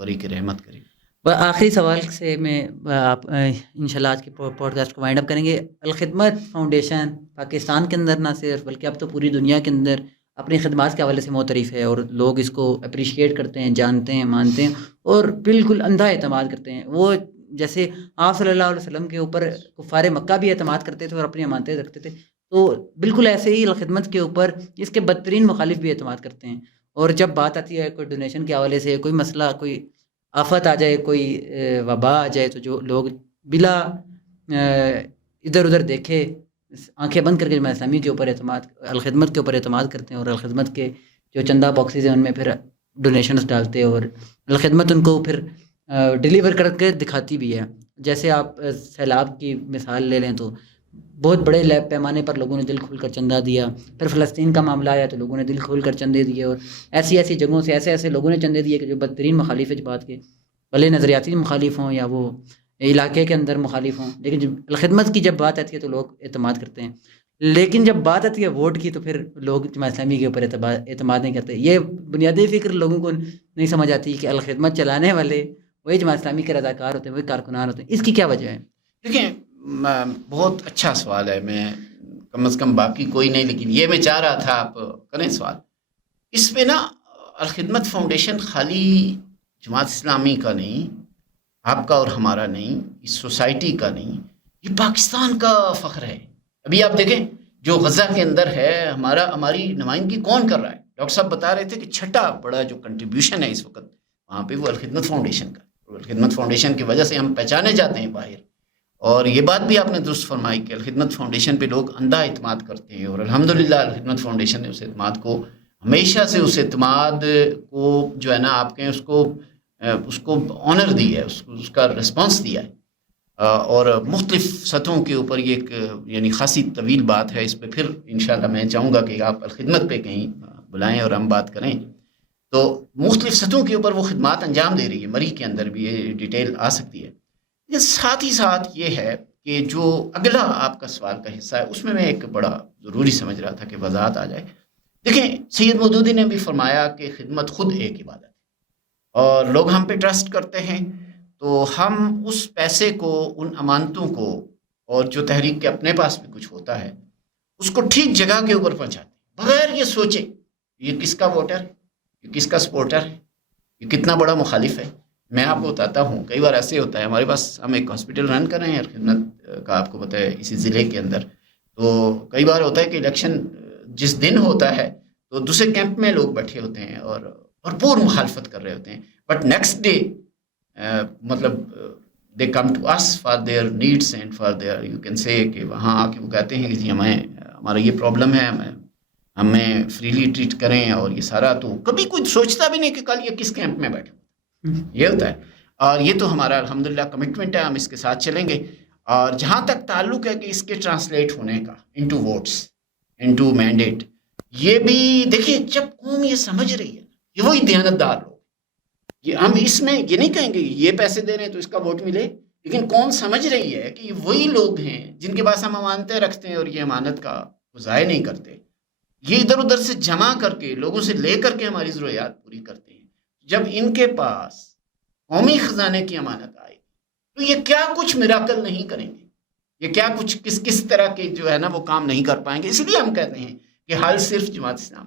غریق رحمت کرے. آخری سوال سے میں آپ انشاءاللہ آج کے پوڈ کاسٹ کو وائنڈ اپ کریں گے. الخدمت فاؤنڈیشن پاکستان کے اندر نہ صرف بلکہ اب تو پوری دنیا کے اندر اپنی خدمات کے حوالے سے معترف ہے، اور لوگ اس کو اپریشیٹ کرتے ہیں، جانتے ہیں، مانتے ہیں اور بالکل اندھا اعتماد کرتے ہیں. وہ جیسے آپ صلی اللہ علیہ وسلم کے اوپر کفار مکہ بھی اعتماد کرتے تھے اور اپنی امانتیں رکھتے تھے، تو بالکل ایسے ہی الخدمت کے اوپر اس کے بدترین مخالف بھی اعتماد کرتے ہیں. اور جب بات آتی ہے کوئی ڈونیشن کے حوالے سے، کوئی مسئلہ، کوئی آفت آ جائے، کوئی وبا آ جائے، تو جو لوگ بلا ادھر ادھر دیکھے آنکھیں بند کر کے جماعت اسلامی کے اوپر اعتماد، الخدمت کے اوپر اعتماد کرتے ہیں، اور الخدمت کے جو چندہ باکسز ہیں ان میں پھر ڈونیشنز ڈالتے ہیں، اور الخدمت ان کو پھر ڈیلیور کر کے دکھاتی بھی ہے. جیسے آپ سیلاب کی مثال لے لیں تو بہت بڑے پیمانے پر لوگوں نے دل کھول کر چندہ دیا. پھر فلسطین کا معاملہ آیا تو لوگوں نے دل کھول کر چندے دیے، اور ایسی جگہوں سے ایسے لوگوں نے چندے دیے کہ جو بدترین مخالف ہے بات کے، بھلے نظریاتی مخالف ہوں یا وہ علاقے کے اندر مخالف ہوں، لیکن جب الخدمت کی جب بات آتی ہے تو لوگ اعتماد کرتے ہیں. لیکن جب بات آتی ہے ووٹ کی تو پھر لوگ جماعت اسلامی کے اوپر اعتماد نہیں کرتے. یہ بنیادی فکر لوگوں کو نہیں سمجھ آتی کہ الخدمت چلانے والے وہی جماعت اسلامی کے رضاکار ہوتے ہیں، وہی کارکنان ہوتے ہیں. اس کی کیا وجہ ہے؟ دیکھیں بہت اچھا سوال ہے. میں کم از کم باقی کوئی نہیں، لیکن یہ میں چاہ رہا تھا آپ کریں سوال. اس پہ نا الخدمت فاؤنڈیشن خالی جماعت اسلامی کا نہیں، آپ کا اور ہمارا نہیں، اس سوسائٹی کا نہیں، یہ پاکستان کا فخر ہے. ابھی آپ دیکھیں جو غزہ کے اندر ہے، ہماری نمائندگی کون کر رہا ہے؟ ڈاکٹر صاحب بتا رہے تھے کہ چھٹا بڑا جو کنٹریبیوشن ہے اس وقت وہاں پہ وہ الخدمت فاؤنڈیشن کا. الخدمت فاؤنڈیشن کی وجہ سے ہم پہچانے جاتے ہیں باہر. اور یہ بات بھی آپ نے درست فرمائی کہ الخدمت فاؤنڈیشن پہ لوگ اندھا اعتماد کرتے ہیں، اور الحمدللہ الخدمت فاؤنڈیشن نے اس اعتماد کو ہمیشہ سے، اس اعتماد کو جو ہے نا آپ کہیں اس کو آنر دی ہے، اس کا رسپانس دیا ہے. اور مختلف سطحوں کے اوپر یہ ایک یعنی خاصی طویل بات ہے. اس پہ پھر انشاءاللہ میں چاہوں گا کہ آپ الخدمت پہ کہیں بلائیں اور ہم بات کریں. تو مختلف سطحوں کے اوپر وہ خدمات انجام دے رہی ہے. مری کے اندر بھی یہ ڈیٹیل آ سکتی ہے. ساتھ ہی ساتھ یہ ہے کہ جو اگلا آپ کا سوال کا حصہ ہے اس میں ایک بڑا ضروری سمجھ رہا تھا کہ وضاحت آ جائے دیکھیں سید مودودی نے بھی فرمایا کہ خدمت خود ایک عبادت ہے، اور لوگ ہم پہ ٹرسٹ کرتے ہیں تو ہم اس پیسے کو، ان امانتوں کو، اور جو تحریک کے اپنے پاس بھی کچھ ہوتا ہے اس کو ٹھیک جگہ کے اوپر پہنچاتے ہیں، بغیر یہ سوچے یہ کس کا ووٹر ہے، یہ کس کا سپورٹر ہے، یہ کتنا بڑا مخالف ہے۔ میں آپ کو بتاتا ہوں، کئی بار ایسے ہوتا ہے، ہمارے پاس ہم ایک ہاسپٹل رن کر رہے ہیں اور خدمت کا آپ کو پتہ ہے اسی ضلع کے اندر، تو کئی بار ہوتا ہے کہ الیکشن جس دن ہوتا ہے تو دوسرے کیمپ میں لوگ بیٹھے ہوتے ہیں اور بھرپور مخالفت کر رہے ہوتے ہیں، بٹ نیکسٹ ڈے مطلب they come to us for their needs and for their you can say کہ وہاں آ کے وہ کہتے ہیں کہ جی ہمارا یہ پرابلم ہے، ہمیں فریلی ٹریٹ کریں اور یہ سارا، تو کبھی کوئی سوچتا بھی نہیں کہ کل یہ کس کیمپ میں بیٹھے، یہ ہوتا ہے۔ اور یہ تو ہمارا الحمدللہ کمٹمنٹ ہے، ہم اس کے ساتھ چلیں گے۔ اور جہاں تک تعلق ہے کہ اس کے ٹرانسلیٹ ہونے کا انٹو ووٹس، انٹو مینڈیٹ، یہ بھی دیکھیے جب قوم یہ سمجھ رہی ہے، یہ وہی دیانتدار لوگ، یہ ہم اس میں یہ نہیں کہیں گے یہ پیسے دے رہے ہیں تو اس کا ووٹ ملے، لیکن کون سمجھ رہی ہے کہ یہ وہی لوگ ہیں جن کے پاس ہم امانتیں رکھتے ہیں اور یہ امانت کا ضائع نہیں کرتے، یہ ادھر ادھر سے جمع کر کے لوگوں سے لے کر کے ہماری ضروریات پوری کرتے ہیں۔ جب ان کے پاس قومی خزانے کی امانت آئے تو یہ کیا کچھ میراکل نہیں کریں گے، یہ کیا کچھ کس طرح کے جو ہے نا وہ کام نہیں کر پائیں گے۔ اسی لیے ہم کہتے ہیں کہ حل صرف جماعت اسلام۔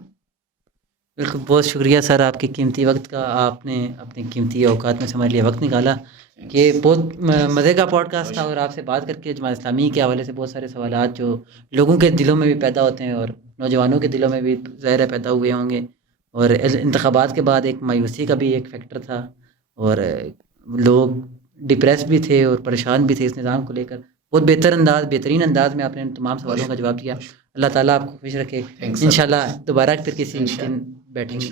بالکل، بہت شکریہ سر آپ کے قیمتی وقت کا، آپ نے اپنے قیمتی اوقات میں سے ہمارے لیے وقت نکالا، کہ بہت مزے کا پوڈ کاسٹ تھا، اور آپ سے بات کر کے جماعت اسلامی کے حوالے سے بہت سارے سوالات جو لوگوں کے دلوں میں بھی پیدا ہوتے ہیں اور نوجوانوں کے دلوں میں بھی ظاہر ہے پیدا ہوئے ہوں گے، اور انتخابات کے بعد ایک مایوسی کا بھی ایک فیکٹر تھا، اور لوگ ڈپریس بھی تھے اور پریشان بھی تھے اس نظام کو لے کر۔ بہت بہترین انداز میں آپ نے ان تمام سوالوں کا جواب دیا۔ اللہ تعالیٰ آپ کو خوش رکھے، انشاءاللہ دوبارہ پھر کسی دن بیٹھیں گے۔